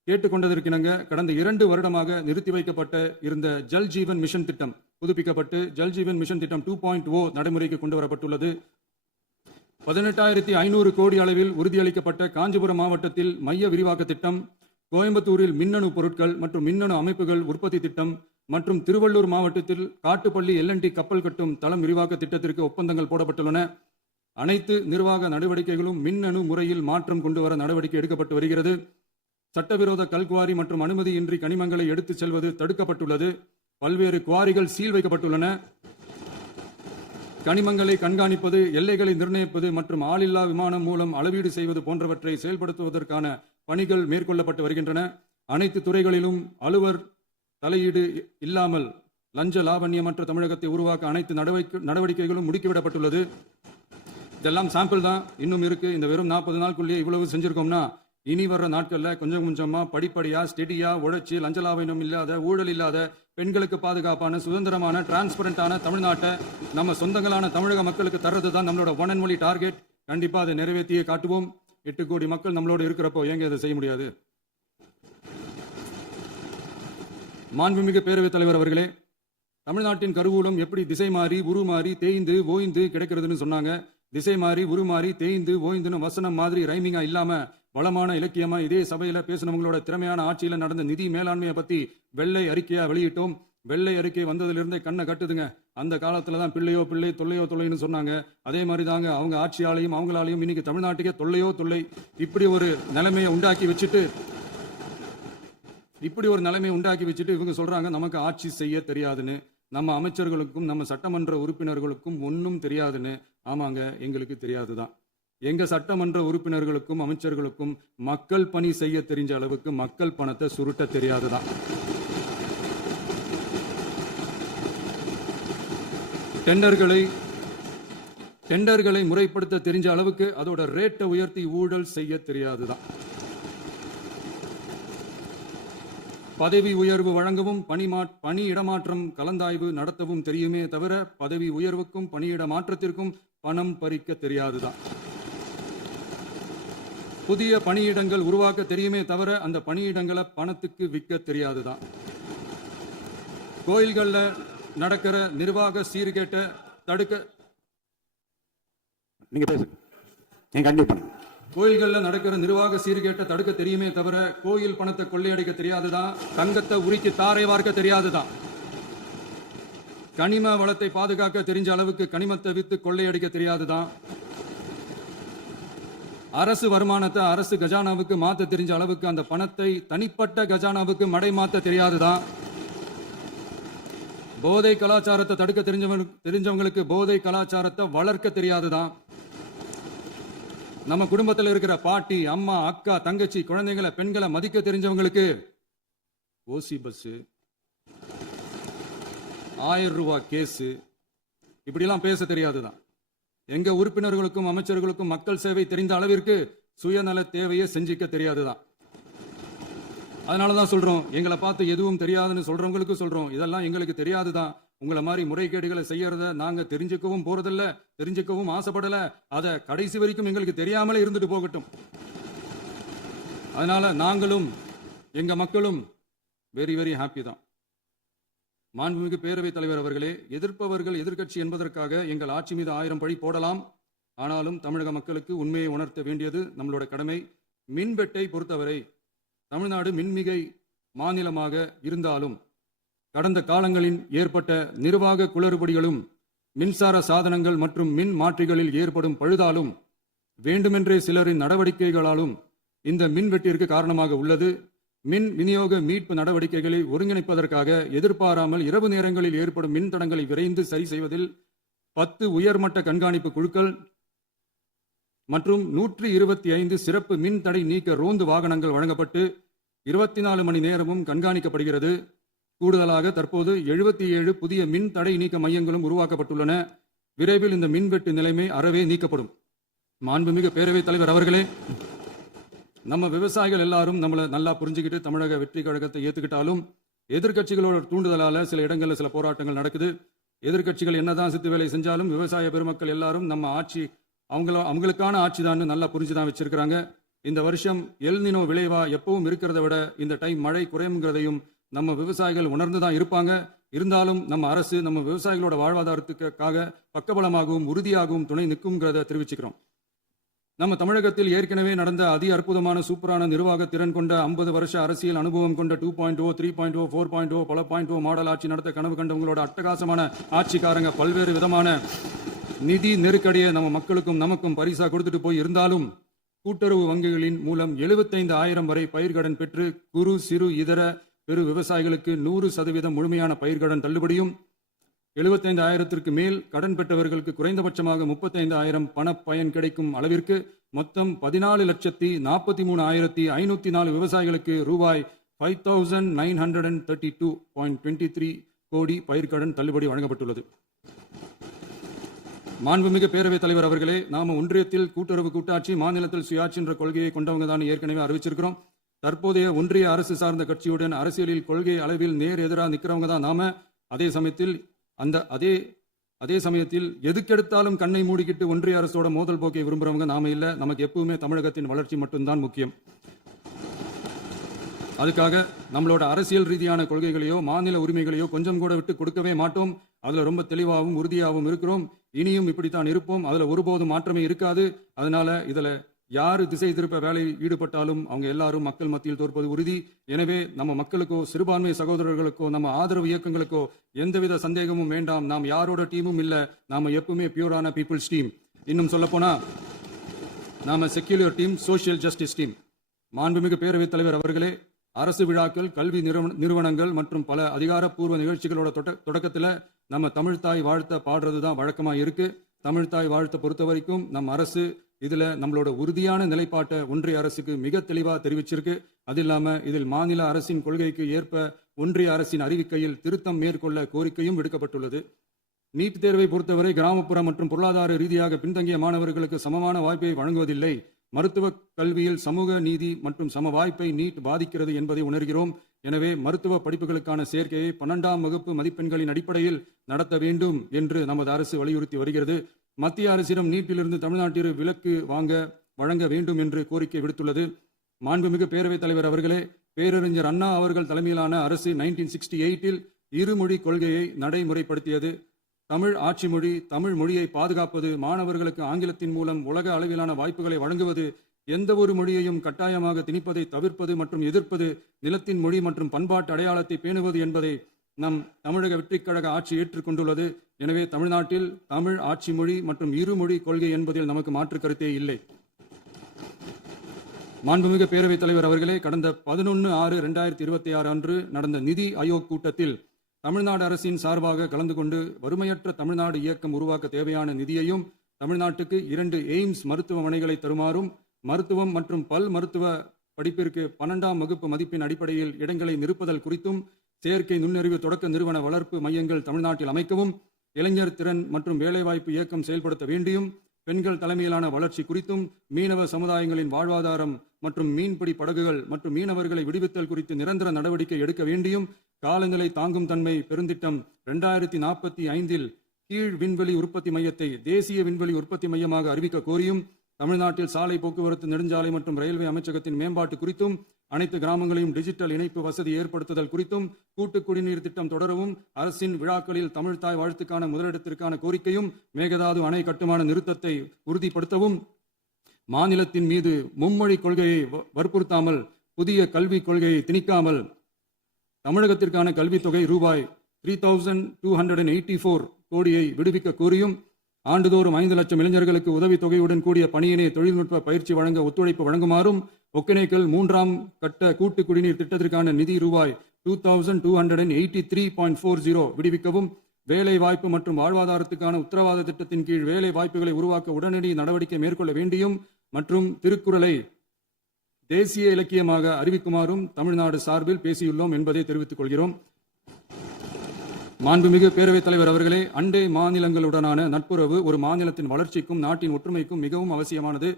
கேட்டுக்கொண்டதற்கிணங்க கடந்த 2 வருடமாக நிறுத்தி வைக்கப்பட்ட இருந்த ஜல் ஜீவன் மிஷன் திட்டம் புதுப்பிக்கப்பட்டு ஜல் ஜீவன் மிஷன் திட்டம் 2.0 நடைமுறைக்கு கொண்டு வரப்பட்டுள்ளது. 18,500 கோடி அளவில் உறுதியளிக்கப்பட்ட காஞ்சிபுரம் மாவட்டத்தில் மைய விரிவாக்க திட்டம், கோயம்புத்தூரில் மின்னணு பொருட்கள் மற்றும் மின்னணு அமைப்புகள் உற்பத்தி திட்டம் மற்றும் திருவள்ளூர் மாவட்டத்தில் காட்டுப்பள்ளி LNT கப்பல் கட்டும் தளம் விரிவாக்க திட்டத்திற்கு ஒப்பந்தங்கள் போடப்பட்டுள்ளன. அனைத்து நிர்வாக நடவடிக்கைகளும் மின்னணு முறையில் மாற்றம் கொண்டு வர நடவடிக்கை எடுக்கப்பட்டு வருகிறது. சட்டவிரோத கல்குவாரி மற்றும் அனுமதியின்றி கனிமங்களை எடுத்துச் செல்வது தடுக்கப்பட்டுள்ளது. பல்வேறு குவாரிகள் சீல் வைக்கப்பட்டுள்ளன. கனிமங்களை கண்காணிப்பது, எல்லைகளை நிர்ணயிப்பது மற்றும் ஆளில்லா விமானம் மூலம் அளவீடு செய்வது போன்றவற்றை செயல்படுத்துவதற்கான பணிகள் மேற்கொள்ளப்பட்டு வருகின்றன. அனைத்து துறைகளிலும் அலுவலர் தலையீடு இல்லாமல் லஞ்ச லாவண்யமற்ற தமிழகத்தை உருவாக்க அனைத்து நடவடிக்கைகளும் முடுக்கிவிடப்பட்டுள்ளது. இதெல்லாம் சாம்பிள் தான், இன்னும் இருக்கு. இந்த வெறும் 40 நாளுக்குள்ளேயே இவ்வளவு செஞ்சிருக்கோம்னா இனி வர்ற நாட்கள்ல கொஞ்சம் கொஞ்சமா படிப்படியா ஸ்டெடியா உழைச்சி லஞ்ச லாவண்யம் இல்லாத, ஊழல் இல்லாத, பெண்களுக்கு பாதுகாப்பான, சுதந்திரமான, டிரான்ஸ்பரண்டான தமிழ்நாட்டை நம்ம சொந்தங்களான தமிழக மக்களுக்கு தர்றது தான் நம்மளோட 1 and only டார்கெட். கண்டிப்பா அதை நிறைவேற்றியே காட்டுவோம். 8 கோடி மக்கள் நம்மளோட இருக்கிறப்போ ஏங்க அதை செய்ய முடியாது? மாண்புமிகு பேரவைத் தலைவர் அவர்களே, தமிழ்நாட்டின் கருவூலம் எப்படி திசை மாறி உருமாறி தேய்ந்து ஓய்ந்து கிடைக்கிறதுன்னு சொன்னாங்க. திசை மாறி உருமாறி தேய்ந்து ஓய்ந்துன்னு வசனம் மாதிரி ரைமிங்கா இல்லாம வளமான இலக்கியமா இதே சபையில பேசினவங்களோட திறமையான ஆட்சியில நடந்த நிதி மேலாண்மையை பத்தி வெள்ளை அறிக்கையா வெளியிட்டோம். வெள்ளை அறிக்கை வந்ததிலிருந்தே கண்ணை கட்டுதுங்க. அந்த காலத்துலதான் பிள்ளையோ பிள்ளை தொல்லையோ தொல்லைன்னு சொன்னாங்க. அதே மாதிரி தாங்க அவங்க ஆட்சியாலையும் அவங்களாலையும் இன்னைக்கு தமிழ்நாட்டுக்கே தொல்லையோ தொல்லை. இப்படி ஒரு நிலைமையை உண்டாக்கி வச்சுட்டு இவங்க சொல்றாங்க நமக்கு ஆட்சி செய்ய தெரியாதுன்னு. நம்ம அமைச்சர்களுக்கும் நம்ம சட்டமன்ற உறுப்பினர்களுக்கும் ஒன்னும் தெரியாதுன்னு. ஆமாங்க, எங்களுக்கு தெரியாதுதான். எங்க சட்டமன்ற உறுப்பினர்களுக்கும் அமைச்சர்களுக்கும் மக்கள் பணி செய்ய தெரிஞ்ச அளவுக்கு மக்கள் பணத்தை சுருட்ட தெரியாதுதான். டெண்டர்களை முறைப்படுத்த தெரிஞ்ச அளவுக்கு அதோட ரேட்டை உயர்த்தி ஊழல் செய்ய தெரியாதுதான். பதவி உயர்வு வழங்கவும் பணி இடமாற்றம் கலந்தாய்வு நடத்தவும் தெரியுமே தவிர பதவி உயர்வுக்கும் பணியிட மாற்றத்திற்கும் பணம் பறிக்க தெரியாதுதான். புதிய பணியிடங்கள் உருவாக்க தெரியுமே தவிர அந்த பணியிடங்களை பணத்துக்கு விற்க தெரியாதுதான். கோயில்கள்ல நடக்கிற நிர்வாக சீர்கேட்டை தடுக்க கோயில்கள்ல நடக்கிற நிர்வாக சீர்கேட்டை தடுக்க தெரியுமே தவிர கோயில் பணத்தை கொள்ளையடிக்க தெரியாதுதான். தங்கத்தை உருக்கி தாரை வார்க்க தெரியாதுதான். கனிம வளத்தை பாதுகாக்க தெரிஞ்ச அளவுக்கு கனிமத்தை வித்து கொள்ளையடிக்க தெரியாதுதான். அரசு வருமானத்தை அரசு கஜானாவுக்கு மாத்த தெரிஞ்ச அளவுக்கு அந்த பணத்தை தனிப்பட்ட கஜானாவுக்கு மடை மாத்த தெரியாதுதான். போதை கலாச்சாரத்தை தடுக்க தெரிஞ்சவங்களுக்கு போதை கலாச்சாரத்தை வளர்க்க தெரியாதுதான். நம்ம குடும்பத்தில் இருக்கிற பாட்டி, அம்மா, அக்கா, தங்கச்சி, குழந்தைங்களை, பெண்களை மதிக்க தெரிஞ்சவங்களுக்கு ஓசி பஸ், 1000 ரூபாய் கேஸ், இப்படிலாம் பேச தெரியாதுதான். எங்க உறுப்பினர்களுக்கும் அமைச்சர்களுக்கும் மக்கள் சேவை தெரிந்த அளவிற்கு சுயநல தேவையை செஞ்சிக்க தெரியாதுதான். அதனாலதான் சொல்றோம், எங்களை பார்த்து எதுவும் தெரியாதுன்னு சொல்றவங்களுக்கு சொல்றோம், இதெல்லாம் எங்களுக்கு தெரியாதுதான். உங்களை மாதிரி முறைகேடுகளை செய்யறத நாங்க தெரிஞ்சுக்கவும் போறதில்ல, தெரிஞ்சுக்கவும் ஆசைப்படல. அத கடைசி வரைக்கும் எங்களுக்கு தெரியாமலே இருந்துட்டு போகட்டும். அதனால நாங்களும் எங்க மக்களும் வெரி வெரி ஹாப்பி தான். மாண்புமிகு பேரவைத் தலைவர் அவர்களே, எதிர்ப்பவர்கள் எதிர்க்கட்சி என்பதற்காக எங்கள் ஆட்சி மீது 1000 பழி போடலாம். ஆனாலும் தமிழக மக்களுக்கு உண்மையை உணர்த்த வேண்டியது நம்மளோட கடமை. மின்வெட்டை பொறுத்தவரை தமிழ்நாடு மின்மிகை மாநிலமாக இருந்தாலும் கடந்த காலங்களில் ஏற்பட்ட நிர்வாக குளறுபடிகளும் மின்சார சாதனங்கள் மற்றும் மின் மாற்றிகளில் ஏற்படும் பழுதாலும் வேண்டுமென்றே சிலரின் நடவடிக்கைகளாலும் இந்த மின்வெட்டிற்கு காரணமாக உள்ளது. மின் விநியோக மீட்பு நடவடிக்கைகளை ஒருங்கிணைப்பதற்காக எதிர்பாராமல் இரவு நேரங்களில் ஏற்படும் மின் தடங்களை விரைந்து சரி செய்வதில் 10 உயர்மட்ட கண்காணிப்பு குழுக்கள் மற்றும் 125 சிறப்பு மின் தடை நீக்க ரோந்து வாகனங்கள் வழங்கப்பட்டு 24 மணி நேரமும் கண்காணிக்கப்படுகிறது. கூடுதலாக தற்போது 77 புதிய மின் தடை நீக்க மையங்களும் உருவாக்கப்பட்டுள்ளன. விரைவில் இந்த மின்வெட்டு நிலைமை அறவே நீக்கப்படும். மாண்புமிகு பேரவைத் தலைவர் அவர்களே, நம்ம விவசாயிகள் எல்லாரும் நம்மளை நல்லா புரிஞ்சுக்கிட்டு தமிழக வெற்றி கழகத்தை ஏத்துக்கிட்டாலும் எதிர்க்கட்சிகளோட தூண்டுதலால சில இடங்கள்ல சில போராட்டங்கள் நடக்குது. எதிர்க்கட்சிகள் என்னதான் சித்து வேலை செஞ்சாலும் விவசாய பெருமக்கள் எல்லாரும் நம்ம ஆட்சி அவங்களுக்கான ஆட்சி தான் நல்லா புரிஞ்சுதான் வச்சிருக்கிறாங்க. இந்த வருஷம் எல்னினோ விளைவா எப்பவும் இருக்கிறத விட இந்த டைம் மழை குறையுங்கிறதையும் நம்ம விவசாயிகள் உணர்ந்துதான் இருப்பாங்க. இருந்தாலும் நம்ம அரசு நம்ம விவசாயிகளோட வாழ்வாதாரத்துக்காக பக்கபலமாகவும் உறுதியாகவும் துணை நிற்கும்ங்கிறத தெரிவிச்சுக்கிறோம். நம்ம தமிழகத்தில் ஏற்கனவே நடந்த அதி அற்புதமான சூப்பரான நிர்வாக திறன் கொண்ட 50 வருஷ அரசியல் அனுபவம் கொண்ட 2.0, 3.0, 4.0 பல 0 மாடல் ஆட்சி நடத்த கனவு கண்டவங்களோட அட்டகாசமான ஆட்சிக்காரங்க பல்வேறு விதமான நிதி நெருக்கடியை நம்ம மக்களுக்கும் நமக்கும் பரிசா கொடுத்துட்டு போய் இருந்தாலும் கூட்டுறவு வங்கிகளின் மூலம் 75,000 வரை பயிர்கடன் பெற்று குறு சிறு இதர பெரு விவசாயிகளுக்கு 100% முழுமையான பயிர்கடன் தள்ளுபடியும் 75,000க்கு மேல் கடன் பெற்றவர்களுக்கு குறைந்தபட்சமாக 35,000 பண பயன் கிடைக்கும் அளவிற்கு மொத்தம் 14,43,504 விவசாயிகளுக்கு ரூபாய் 5,932.23 கோடி பயிர்கடன் தள்ளுபடி வழங்கப்பட்டுள்ளது. மாண்புமிகு பேரவைத் தலைவர் அவர்களே, நாம ஒன்றியத்தில் கூட்டுறவு கூட்டாட்சி, மாநிலத்தில் சுயாட்சி என்ற கொள்கையை கொண்டவங்க தான் ஏற்கனவே அறிவிச்சிருக்கிறோம். தற்போதைய ஒன்றிய அரசு சார்ந்த கட்சியுடன் அரசியலில் கொள்கை அளவில் நேர் எதிராக நிற்கிறவங்க தான் நாம. அதே சமயத்தில் எதுக்கெடுத்தாலும் கண்ணை மூடிக்கிட்டு ஒன்றிய அரசோட மோதல் போக்கை விரும்புறவங்க நாம இல்ல. நமக்கு எப்பவுமே தமிழகத்தின் வளர்ச்சி மட்டும்தான் முக்கியம். அதுக்காக நம்மளோட அரசியல் ரீதியான கொள்கைகளையோ மாநில உரிமைகளையோ கொஞ்சம் கூட விட்டு கொடுக்கவே மாட்டோம். அதுல ரொம்ப தெளிவாகவும் உறுதியாகவும் இருக்கிறோம். இனியும் இப்படித்தான் இருப்போம். அதுல ஒருபோதும் மாற்றமே இருக்காது. அதனால இதுல யாரு திசை திருப்ப வேலையில் ஈடுபட்டாலும் அவங்க எல்லாரும் மக்கள் மத்தியில் தோற்பது உறுதி. எனவே நம்ம மக்களுக்கோ சிறுபான்மை சகோதரர்களுக்கோ நம்ம ஆதரவு இயக்கங்களுக்கோ எந்தவித சந்தேகமும் வேண்டாம். நாம் யாரோட டீமும் இல்ல. நாம எப்பவுமே பியூரான பீப்புள்ஸ் டீம். இன்னும் சொல்ல போனா நாம secular team, social justice team. மாண்புமிகு பேரவைத் தலைவர் அவர்களே, அரசு விழாக்கள், கல்வி நிறுவனங்கள் மற்றும் பல அதிகாரப்பூர்வ நிகழ்ச்சிகளோட தொடக்கத்துல நம்ம தமிழ்தாய் வாழ்த்த பாடுறது தான் வழக்கமா இருக்கு. தமிழ்தாய் வாழ்த்த பொறுத்த வரைக்கும் நம்ம அரசு இதுல நம்மளோட உறுதியான நிலைப்பாட்டை ஒன்றிய அரசுக்கு மிக தெளிவா தெரிவிச்சிருக்கு. அது இல்லாம இதில் மாநில அரசின் கொள்கைக்கு ஏற்ப ஒன்றிய அரசின் அறிவிக்கையில் திருத்தம் மேற்கொள்ள கோரிக்கையும் விடுக்கப்பட்டுள்ளது. நீட் தேர்வை பொறுத்தவரை கிராமப்புற மற்றும் பொருளாதார ரீதியாக பின்தங்கிய மாணவர்களுக்கு சமமான வாய்ப்பை வழங்குவதில்லை. மருத்துவ கல்வியில் சமூக நீதி மற்றும் சம வாய்ப்பை நீட் பாதிக்கிறது என்பதை உணர்கிறோம். எனவே மருத்துவ படிப்புகளுக்கான சேர்க்கையை 12ஆம் வகுப்பு மதிப்பெண்களின் அடிப்படையில் நடத்த வேண்டும் என்று நமது அரசு வலியுறுத்தி வருகிறது. மத்திய அரசிடம் நீட்டிலிருந்து தமிழ்நாட்டிற்கு விலக்கு வழங்க வேண்டும் என்று கோரிக்கை விடுத்துள்ளது. மாண்புமிகு பேரவைத் தலைவர் அவர்களே, பேரறிஞர் அண்ணா அவர்கள் தலைமையிலான அரசு 1968 இருமொழி கொள்கையை நடைமுறைப்படுத்தியது. தமிழ் ஆட்சி மொழி, தமிழ் மொழியை பாதுகாப்பது, மாணவர்களுக்கு ஆங்கிலத்தின் மூலம் உலக அளவிலான வாய்ப்புகளை வழங்குவது, எந்த ஒரு மொழியையும் கட்டாயமாக திணிப்பதை தவிர்ப்பது மற்றும் எதிர்ப்பது, நிலத்தின் மொழி மற்றும் பண்பாட்டு அடையாளத்தை பேணுவது என்பதை நம் தமிழக வெற்றிக் கழக ஆட்சி ஏற்றுக்கொண்டுள்ளது. எனவே தமிழ்நாட்டில் தமிழ் ஆட்சி மொழி மற்றும் இருமொழி கொள்கை என்பதில் நமக்கு மாற்று கருத்தே இல்லை. மாண்புமிகு பேரவைத் தலைவர் அவர்களே, கடந்த 11/6/2026 அன்று நடந்த நிதி ஆயோக் கூட்டத்தில் தமிழ்நாடு அரசின் சார்பாக கலந்து கொண்டு வறுமையற்ற தமிழ்நாடு இயக்கம் உருவாக்க தேவையான நிதியையும், தமிழ்நாட்டுக்கு 2 எய்ம்ஸ் மருத்துவமனைகளை தருமாறும், மருத்துவம் மற்றும் பல் மருத்துவ படிப்பிற்கு 12ஆம் வகுப்பு மதிப்பின் அடிப்படையில் இடங்களை நிரப்புதல் குறித்தும், செயற்கை நுண்ணறிவு தொடக்க நிறுவன வளர்ப்பு மையங்கள் தமிழ்நாட்டில் அமைக்கவும், இளைஞர் திறன் மற்றும் வேலைவாய்ப்பு இயக்கம் செயல்படுத்த வேண்டியும், பெண்கள் தலைமையிலான வளர்ச்சி குறித்தும், மீனவ சமுதாயங்களின் வாழ்வாதாரம் மற்றும் மீன்பிடி படகுகள் மற்றும் மீனவர்களை விடுவித்தல் குறித்து நிரந்தர நடவடிக்கை எடுக்க வேண்டியும், காலநிலை தாங்கும் தன்மை பெருந்திட்டம் 2045 கீழ் விண்வெளி உற்பத்தி மையத்தை தேசிய விண்வெளி உற்பத்தி மையமாக அறிவிக்க கோரியும், தமிழ்நாட்டில் சாலை போக்குவரத்து, நெடுஞ்சாலை மற்றும் ரயில்வே அமைச்சகத்தின் மேம்பாட்டு குறித்தும், அனைத்து கிராமங்களையும் டிஜிட்டல் இணைப்பு வசதி ஏற்படுத்துதல் குறித்தும், கூட்டு குடிநீர் திட்டம் தொடரவும், அரசின் விழாக்களில் தமிழ்தாய் வாழ்த்துக்கான முதலிடத்திற்கான கோரிக்கையும், மேகதாது அணை கட்டுமான நிறுத்தத்தை உறுதிப்படுத்தவும், மாநிலத்தின் மீது மும்மொழி கொள்கையை வற்புறுத்தாமல் புதிய கல்விக் கொள்கையை திணிக்காமல் தமிழகத்திற்கான கல்வித் தொகை ரூபாய் 3,284 கோடியை விடுவிக்க கோரியும், ஆண்டுதோறும் 5 லட்சம் இளைஞர்களுக்கு உதவித் தொகையுடன் கூடிய பணியினை தொழில்நுட்ப பயிற்சி வழங்க ஒத்துழைப்பு வழங்குமாறும் ஒகேனக்கல் 3ஆம் கட்ட கூட்டு குடிநீர் திட்டத்திற்கான நிதி ரூபாய் 2283.40 விடுவிக்கவும், வேலை வாய்ப்பு மற்றும் வாழ்வாதாரத்துக்கான உத்தரவாத திட்டத்தின் கீழ் வேலை வாய்ப்புகளை உருவாக்க உடனடி நடவடிக்கை மேற்கொள்ள வேண்டியும் மற்றும் திருக்குறளை தேசிய இலக்கியமாக அறிவிக்குமாறும் தமிழ்நாடு சார்பில் பேசியுள்ளோம் என்பதை தெரிவித்துக் கொள்கிறோம். மாண்புமிகு பேரவைத் தலைவர் அவர்களே, அண்டை மாநிலங்களுடனான நட்புறவு ஒரு மாநிலத்தின் வளர்ச்சிக்கும் நாட்டின் ஒற்றுமைக்கும் மிகவும் அவசியமானது.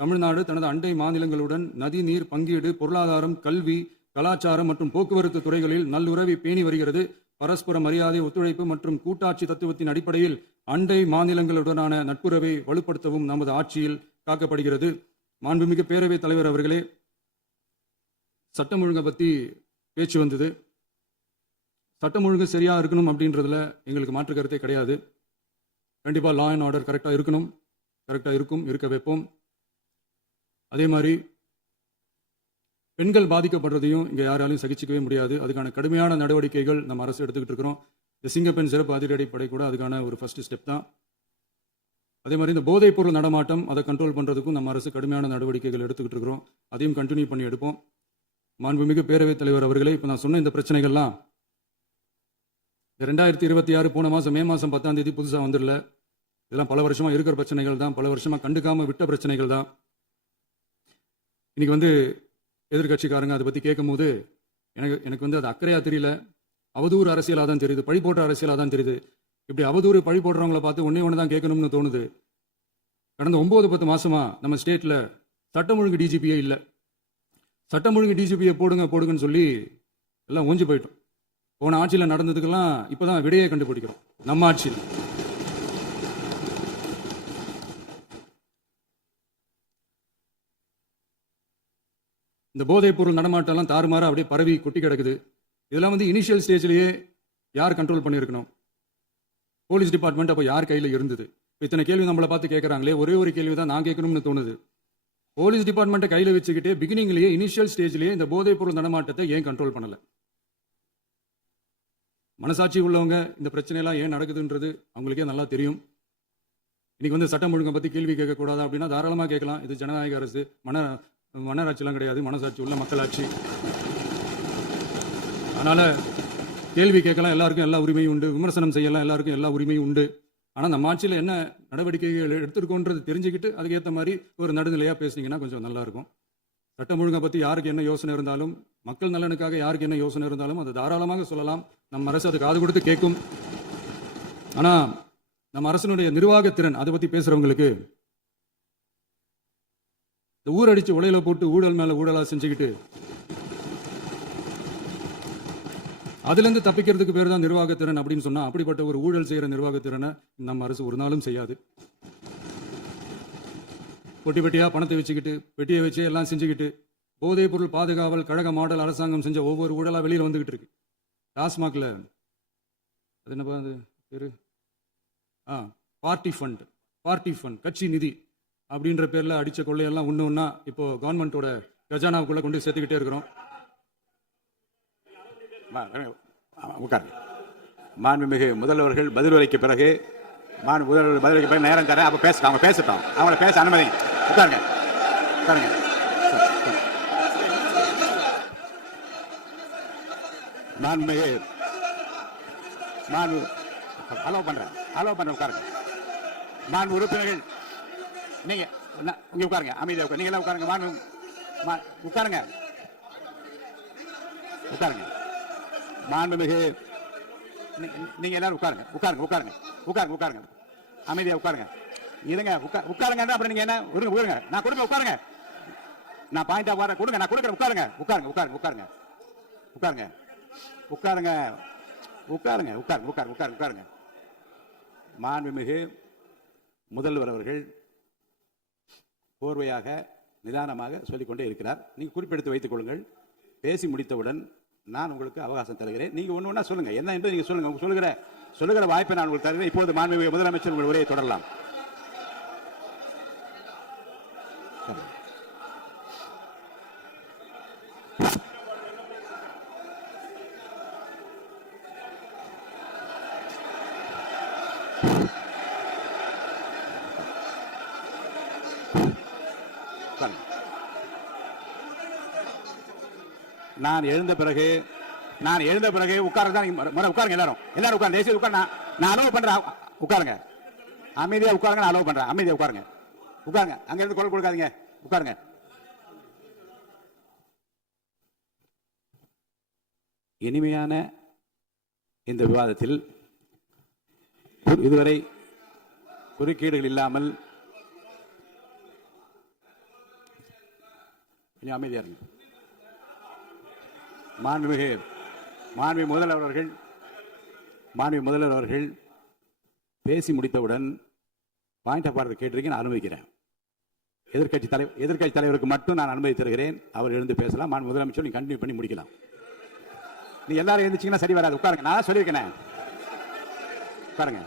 தமிழ்நாடு தனது அண்டை மாநிலங்களுடன் நதி நீர் பங்கீடு, பொருளாதாரம், கல்வி, கலாச்சாரம் மற்றும் போக்குவரத்து துறைகளில் நல்லுறவை பேணி வருகிறது. பரஸ்பர மரியாதை, ஒத்துழைப்பு மற்றும் கூட்டாட்சி தத்துவத்தின் அடிப்படையில் அண்டை மாநிலங்களுடனான நட்புறவை வலுப்படுத்தவும் நமது ஆட்சியில் காக்கப்படுகிறது. மாண்புமிகு பேரவைத் தலைவர் அவர்களே, சட்டம் ஒழுங்கை பற்றி பேச்சு வந்தது. சட்டம் ஒழுங்கு சரியா இருக்கணும் அப்படின்றதுல எங்களுக்கு மாற்று கருத்தே கிடையாது. கண்டிப்பா லா அண்ட் ஆர்டர் கரெக்டா இருக்கணும், கரெக்டா இருக்கும், இருக்க வைப்போம். அதே மாதிரி பெண்கள் பாதிக்கப்படுறதையும் இங்க யாராலையும் சகிச்சிக்கவே முடியாது. அதுக்கான கடுமையான நடவடிக்கைகள் நம்ம அரசு எடுத்துக்கிட்டு இருக்கிறோம். இந்த சிங்கப்பெண் சிறப்பு அதிரடிப்படை கூட அதுக்கான ஒரு ஃபர்ஸ்ட் ஸ்டெப் தான். அதே மாதிரி இந்த போதைப் பொருள் நடமாட்டம் அதை கண்ட்ரோல் பண்றதுக்கும் நம்ம அரசு கடுமையான நடவடிக்கைகள் எடுத்துக்கிட்டு இருக்கிறோம். அதையும் கண்டினியூ பண்ணி எடுப்போம். மாண்புமிகு பேரவைத் தலைவர் அவர்களே, இப்போ நான் சொன்ன இந்த பிரச்சனைகள்லாம் 2026 போன மாதம் மே மாதம் 10ஆம் தேதி புதுசாக வந்துடல. இதெல்லாம் பல வருஷமா இருக்கிற பிரச்சனைகள் தான், பல வருஷமா கண்டுக்காம விட்ட பிரச்சனைகள் தான். இன்னைக்கு வந்து எதிர்கட்சிக்காரங்க அதை பற்றி கேட்கும் போது எனக்கு வந்து அது அக்கறையா தெரியல, அவதூறு அரசியலாக தான் தெரியுது, பழி போடுற அரசியலாக தான் தெரியுது. இப்படி அவதூறு பழி போடுறவங்கள பார்த்து ஒன்று தான் கேட்கணும்னு தோணுது. கடந்த 9-10 மாசமா நம்ம ஸ்டேட்ல சட்டம் ஒழுங்கு டிஜிபியே இல்லை. சட்டம் ஒழுங்கு டிஜிபியை போடுங்கன்னு சொல்லி எல்லாம் ஓஞ்சி போயிட்டோம். போன ஆட்சியில் நடந்ததுக்கெல்லாம் இப்பதான் விடையை கண்டுபிடிக்கிறோம் நம்ம ஆட்சியில். இந்த போதைப் பொருள் நடமாட்டம்லாம் தாறுமாறா அப்படியே பரவி கொட்டி கிடக்குது. இதெல்லாம் வந்து இனிஷியல் ஸ்டேஜ்லயே யார் கண்ட்ரோல் பண்ணியிருக்கணும்? போலீஸ் டிபார்ட்மெண்ட் அப்போ யார் கையில் இருந்தது? இத்தனை கேள்வி நம்மளை பார்த்து கேட்கறாங்களே, ஒரே ஒரு கேள்வி தான் நான் கேட்கணும்னு தோணுது. போலீஸ் டிபார்ட்மெண்ட்டை கையில் வச்சுக்கிட்டே பிகினிங்லேயே இனிஷியல் ஸ்டேஜ்லேயே இந்த போதைப் பொருள் நடமாட்டத்தை ஏன் கண்ட்ரோல் பண்ணல? மனசாட்சி உள்ளவங்க இந்த பிரச்சனையெல்லாம் ஏன் நடக்குதுன்றது அவங்களுக்கே நல்லா தெரியும். இன்னைக்கு வந்து சட்டம் ஒழுங்கை பற்றி கேள்வி கேட்கக்கூடாது அப்படின்னா தாராளமாக கேட்கலாம். இது ஜனநாயக அரசு, மனராட்சியெல்லாம் கிடையாது, மனசாட்சி உள்ள மக்களாட்சி. அதனால கேள்வி கேட்கலாம், எல்லாருக்கும் எல்லா உரிமையும் உண்டு. விமர்சனம் செய்யலாம், எல்லாருக்கும் எல்லா உரிமையும் உண்டு. ஆனால் நம்ம ஆட்சியில் என்ன நடவடிக்கைகள் எடுத்திருக்கோன்றது தெரிஞ்சுக்கிட்டு அதுக்கேற்ற மாதிரி ஒரு நடுநிலையாக பேசுனீங்கன்னா கொஞ்சம் நல்லா இருக்கும். சட்டம் ஒழுங்கை பற்றி யாருக்கு என்ன யோசனை இருந்தாலும், மக்கள் நலனுக்காக யாருக்கு என்ன யோசனை இருந்தாலும் அதை தாராளமாக சொல்லலாம். நம்ம அரசு அது காது கொடுத்து கேட்கும். ஆனால் நம்ம அரசனுடைய நிர்வாகத்திறன் அதை பற்றி பேசுறவங்களுக்கு இந்த ஊரடிச்சு உலையில போட்டு ஊழல் மேல ஊழலா செஞ்சுக்கிட்டு அதுலேருந்து தப்பிக்கிறதுக்கு பேர் தான் நிர்வாகத்திறன் அப்படின்னு சொன்னா, அப்படிப்பட்ட ஒரு ஊழல் செய்யற நிர்வாகத்திறனை நம்ம அரசு ஒரு நாளும் செய்யாது. பொட்டி பெட்டியா பணத்தை வச்சுக்கிட்டு, பெட்டியை வச்சு எல்லாம் செஞ்சுக்கிட்டு, போதைப் பொருள் பாதுகாவல் கழக மாடல் அரசாங்கம் செஞ்ச ஒவ்வொரு ஊழலா வெளியில வந்துகிட்டு இருக்கு. டாஸ்மாக்ல அது என்ன பேரு, பார்ட்டி ஃபண்ட் கட்சி நிதி அப்படின்ற பேர்ல அடிச்ச கொள்ளையெல்லாம் ஒண்ணா இப்போ கவர்மெண்டோட கஜானாவுக்குள்ள கொண்டு சேர்த்துக்கிட்டே இருக்கிறோம். மாண்புமிகு முதல்வர்கள் பதிலுரைக்கு பிறகு நேரம் தரேன். அப்ப அவங்க பேசட்டும். அவங்கள பேச அனுமதி. உட்காருங்க. மாண்புமிகு அலோ பண்றேன் உட்காருங்க. மாண்பு உறுப்பினர்கள் நீங்க உட்காருங்க, அமைதியா நீங்க எல்லாம் உட்காருங்க. உட்காருங்க. மாண்புமிகு நீங்க எல்லாரும் உட்காருங்க. அமைதியா உட்காருங்க. இருங்க, உட்காருங்க. அப்புறம் நீங்க என்ன உட்காருங்க. நான் கொடுங்க, உட்காருங்க. நான் பாயிண்டா வர கொடுங்க, நான் கொடுக்குறேன். உட்காருங்க. மாண்புமிகு முதல்வர் அவர்கள் போர்வையாக நிதானமாக சொல்லிக்கொண்டே இருக்கிறார். நீங்க குறிப்பெடுத்து வைத்துக் கொள்ளுங்கள். பேசி முடித்தவுடன் நான் உங்களுக்கு அவகாசம் தருகிறேன். நீங்க ஒண்ணா சொல்லுங்க, என்ன என்று நீங்க சொல்லுங்க. சொல்லுகிற வாய்ப்பை நான் உங்களுக்கு தருகிறேன். இப்போது மாண்புமிகு முதலமைச்சர் உங்கள் உரையை தொடரலாம். நான் எழுந்த பிறகு உட்காருங்க உட்காருங்க எல்லாரும் உட்காருங்க தேசிய உட்கார் நான் அலோவ் பண்றேன் உட்காருங்க அமைதியா உட்காருங்க நான் அலோவ் பண்றேன் அமைதியா உட்காருங்க அங்க இருந்து குரல் கொடுக்காதீங்க உட்காருங்க இனிமையான இந்த விவாதத்தில் இதுவரை குறுக்கீடுகள் இல்லாமல் அமைதியா இருங்க. மாண்புமிகு முதல்வர் அவர்கள் பேசி முடித்தவுடன் பாயிண்ட் ஆஃப் ஆர்டர் கேட்டிருக்கேன், நான் அனுமதிக்கிறேன். எதிர்க்கட்சி தலைவருக்கு மட்டும் நான் அனுமதி தருகிறேன். அவர் எழுந்து பேசலாம். முதலமைச்சர் நீங்க கண்டினியூ பண்ணி முடிக்கலாம். நீ எல்லாரும் எழுந்துச்சீங்கன்னா சரி வராது. உட்காருங்க. நான் சொல்லியிருக்கேன். உட்காருங்க.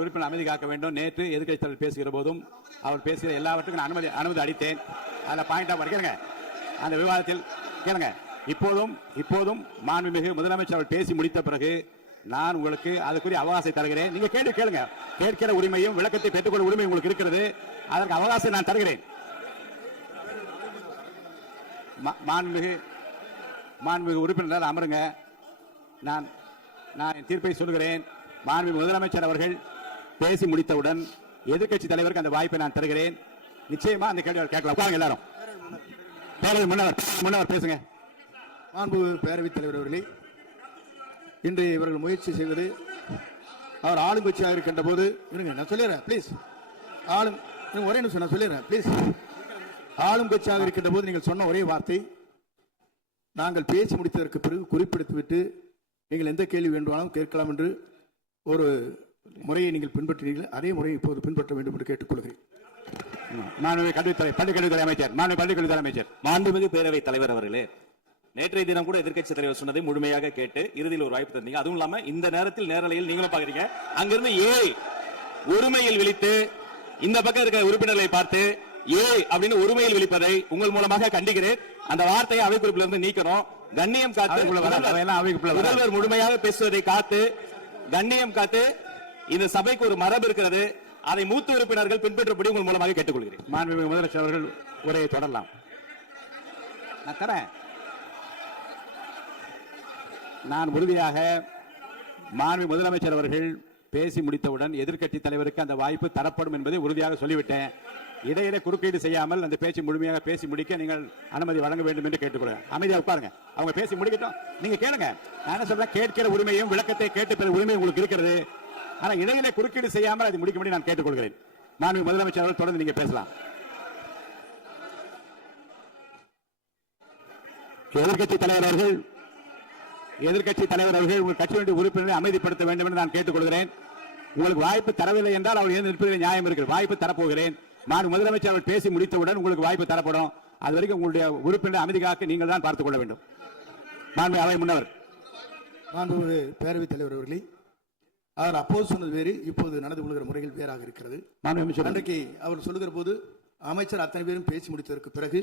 உறுப்பினர் அமைதி காக்க வேண்டும். நேற்று எதிர்க்கட்சி தலைவர் பேசுகிற போதும் அவர் பேசுகிற எல்லாவற்றுக்கும் நான் அனுமதி அளித்தேன். அதில் பாயிண்ட் ஆஃப் கேளுங்க. அந்த விவாதத்தில் கேளுங்க. இப்போதும் மாண்புமிகு முதலமைச்சர் அவர் பேசி முடித்த பிறகு நான் உங்களுக்கு அதுக்குரிய அவகாசம் தருகிறேன். நீங்க கேளுங்க. கேட்கிற உரிமையும் விளக்கத்தை பெற்றுக்கொள்ள உரிமை உங்களுக்கு இருக்கிறது. அதற்கு அவகாசம் நான் தருகிறேன். மாண்புமிகு உறுப்பினர் அமருங்க. நான் என் தீர்ப்பை சொல்கிறேன். மாண்புமிகு முதலமைச்சர் அவர்கள் பேசி முடித்தவுடன் எதிர்க்கட்சி தலைவருக்கு அந்த வாய்ப்பை நான் தருகிறேன். நிச்சயமா அந்த கேள்வி கேட்கலாம். உட்காருங்க எல்லாரும். முன்னவர் பேசுங்க. மாண்பு பேரவைத் தலைவர் அவர்களே, இன்று இவர்கள் முயற்சி செய்வது அவர் ஆளுங்கட்சியாக இருக்கின்ற போது நான் சொல்லிடுறேன் ப்ளீஸ். ஒரே நிமிஷம் நான் சொல்லிடுறேன் ப்ளீஸ். ஆளும் கட்சியாக இருக்கின்ற போது நீங்கள் சொன்ன ஒரே வார்த்தை, நாங்கள் பேசி முடித்ததற்கு பிறகு குறிப்பிடுத்துவிட்டு நீங்கள் எந்த கேள்வி வேண்டுமானாலும் கேட்கலாம் என்று ஒரு முறையை நீங்கள் பின்பற்றினீர்கள். அதே முறையை இப்போது பின்பற்ற வேண்டும் என்று கேட்டுக்கொள்கிறேன். பள்ளிக்கல்வித்துறை அமைச்சர். மாண்புமிகு பேரவைத் தலைவர் அவர்களே, நேற்றைய தினம் கூட எதிர்க்கட்சி தலைவர் சொன்னதை முழுமையாக கேட்டு இறுதியில் ஒரு வாய்ப்பு தந்தீங்க. அதுவும் இல்லாம இந்த நேரத்தில் நேரலையில் நீங்களும் பாக்குறீங்க. அங்கிருந்து ஒருமையில் விழித்து இந்த பக்கம் இருக்கிற உறுப்பினர்களை பார்த்து அப்படின்னு ஒருமையில் விழிப்பதை உங்கள் மூலமாக கண்டிக்கிறேன். அந்த வார்த்தையை அவை குறிப்பில் இருந்து நீக்கணும். கண்ணியம் காத்து முதல்வர் முழுமையாக பேசுவதை காத்து கண்ணியம் காத்து இந்த சபைக்கு ஒரு மரபு இருக்கிறது. அதை மூத்த உறுப்பினர்கள் பின்பற்றபடி உங்கள் மூலமாக கேட்டுக்கொள்கிறேன். மாண்புமிகு முதலமைச்சர் அவர்கள் உரையை தொடரலாம். நான் தரேன். நான் உறுதியாக மாண்புமிகு முதலமைச்சர் அவர்கள் பேசி முடித்தவுடன் எதிர்க்கட்சி தலைவருக்கு அந்த வாய்ப்பு தரப்படும் என்பதை உறுதியாக சொல்லிவிட்டேன். இடையில குறுக்கீடு செய்யாமல் அந்த பேச்சு முழுமையாக பேசி முடிக்க நீங்கள் அனுமதி வழங்க வேண்டும் என்று கேட்டுக்கொள்கிறேன். அமைதியா உட்காருங்க. அவங்க பேசி முடிக்கட்டும். நீங்க கேளுங்க. நான் என்ன சொல்றேன், கேட்கிற உரிமையும் விளக்கத்தை கேட்டு பெற உரிமை உங்களுக்கு இருக்கிறது. ஆனா இடையில குறுக்கீடு செய்யாமல் அதை முடிக்கும்படி நான் கேட்டுக்கொள்கிறேன். மாண்புமிகு முதலமைச்சர் அவர்கள் தொடர்ந்து நீங்க பேசலாம். எதிர்க்கட்சி தலைவர் அவர்கள் உங்கள் கட்சியினுடைய உறுப்பினரை அமைதிப்படுத்த வேண்டும் என்று நான் கேட்டுக்கொள்கிறேன். உங்களுக்கு வாய்ப்பு தரவில்லை என்றால் அவர் எழுந்து நிற்பதில் நியாயம் இருக்கிறது. வாய்ப்பு தரப்போகிறேன். மாண்புமிகு முதலமைச்சர் அவர்கள் பேசி முடித்தவுடன் உங்களுக்கு வாய்ப்பு தரப்படும். அது வரைக்கும் உங்களுடைய உறுப்பினரை அமைதி காக்க நீங்கள் தான் பார்த்துக் கொள்ள வேண்டும். மாண்புமிகு அவை முன்னவர். மாண்புமிகு பேரவைத் தலைவர் அவர்களே, அவர் அப்போது சொன்னது வேறு, இப்போது நடந்து கொள்கிற முறைகள் வேறாக இருக்கிறது. அன்றைக்கு அவர் சொல்லுகிற போது அமைச்சர் அத்தனை பேரும் பேசி முடித்ததற்கு பிறகு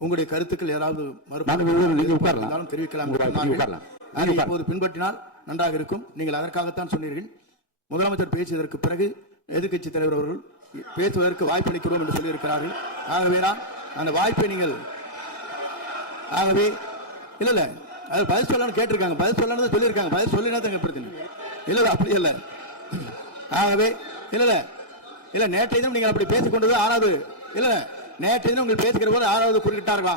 உங்களுடைய கருத்துக்கள் ஏதாவது மறுபடியும் தெரிவிக்கலாம். இப்போது பின்பற்றினால் நன்றாக இருக்கும். நீங்கள் அதற்காகத்தான் சொன்னீர்கள். முதலமைச்சர் பேசியதற்கு பிறகு எதிர்க்கட்சி தலைவர் அவர்கள் பேசுவதற்கு வாய்ப்பளிக்கிறோம் என்று சொல்லியிருக்கிறார்கள். ஆகவே நான் அந்த வாய்ப்பை நீங்கள் இல்ல அது பதில் சொல்லணும்னு கேட்டிருக்காங்க. பதில் சொல்லணும் சொல்லியிருக்காங்க. பதில் சொல்லினா தான் பிரச்சனை. இல்ல அப்படி இல்ல. ஆகவே இல்ல நேற்றைய தினம் நீங்கள் அப்படி பேசிக்கொண்டது ஆறாவது இல்ல. நேற்றைய தினம் நீங்கள் பேசுகிற போது ஆறாவது குறுக்கிட்டார்களா?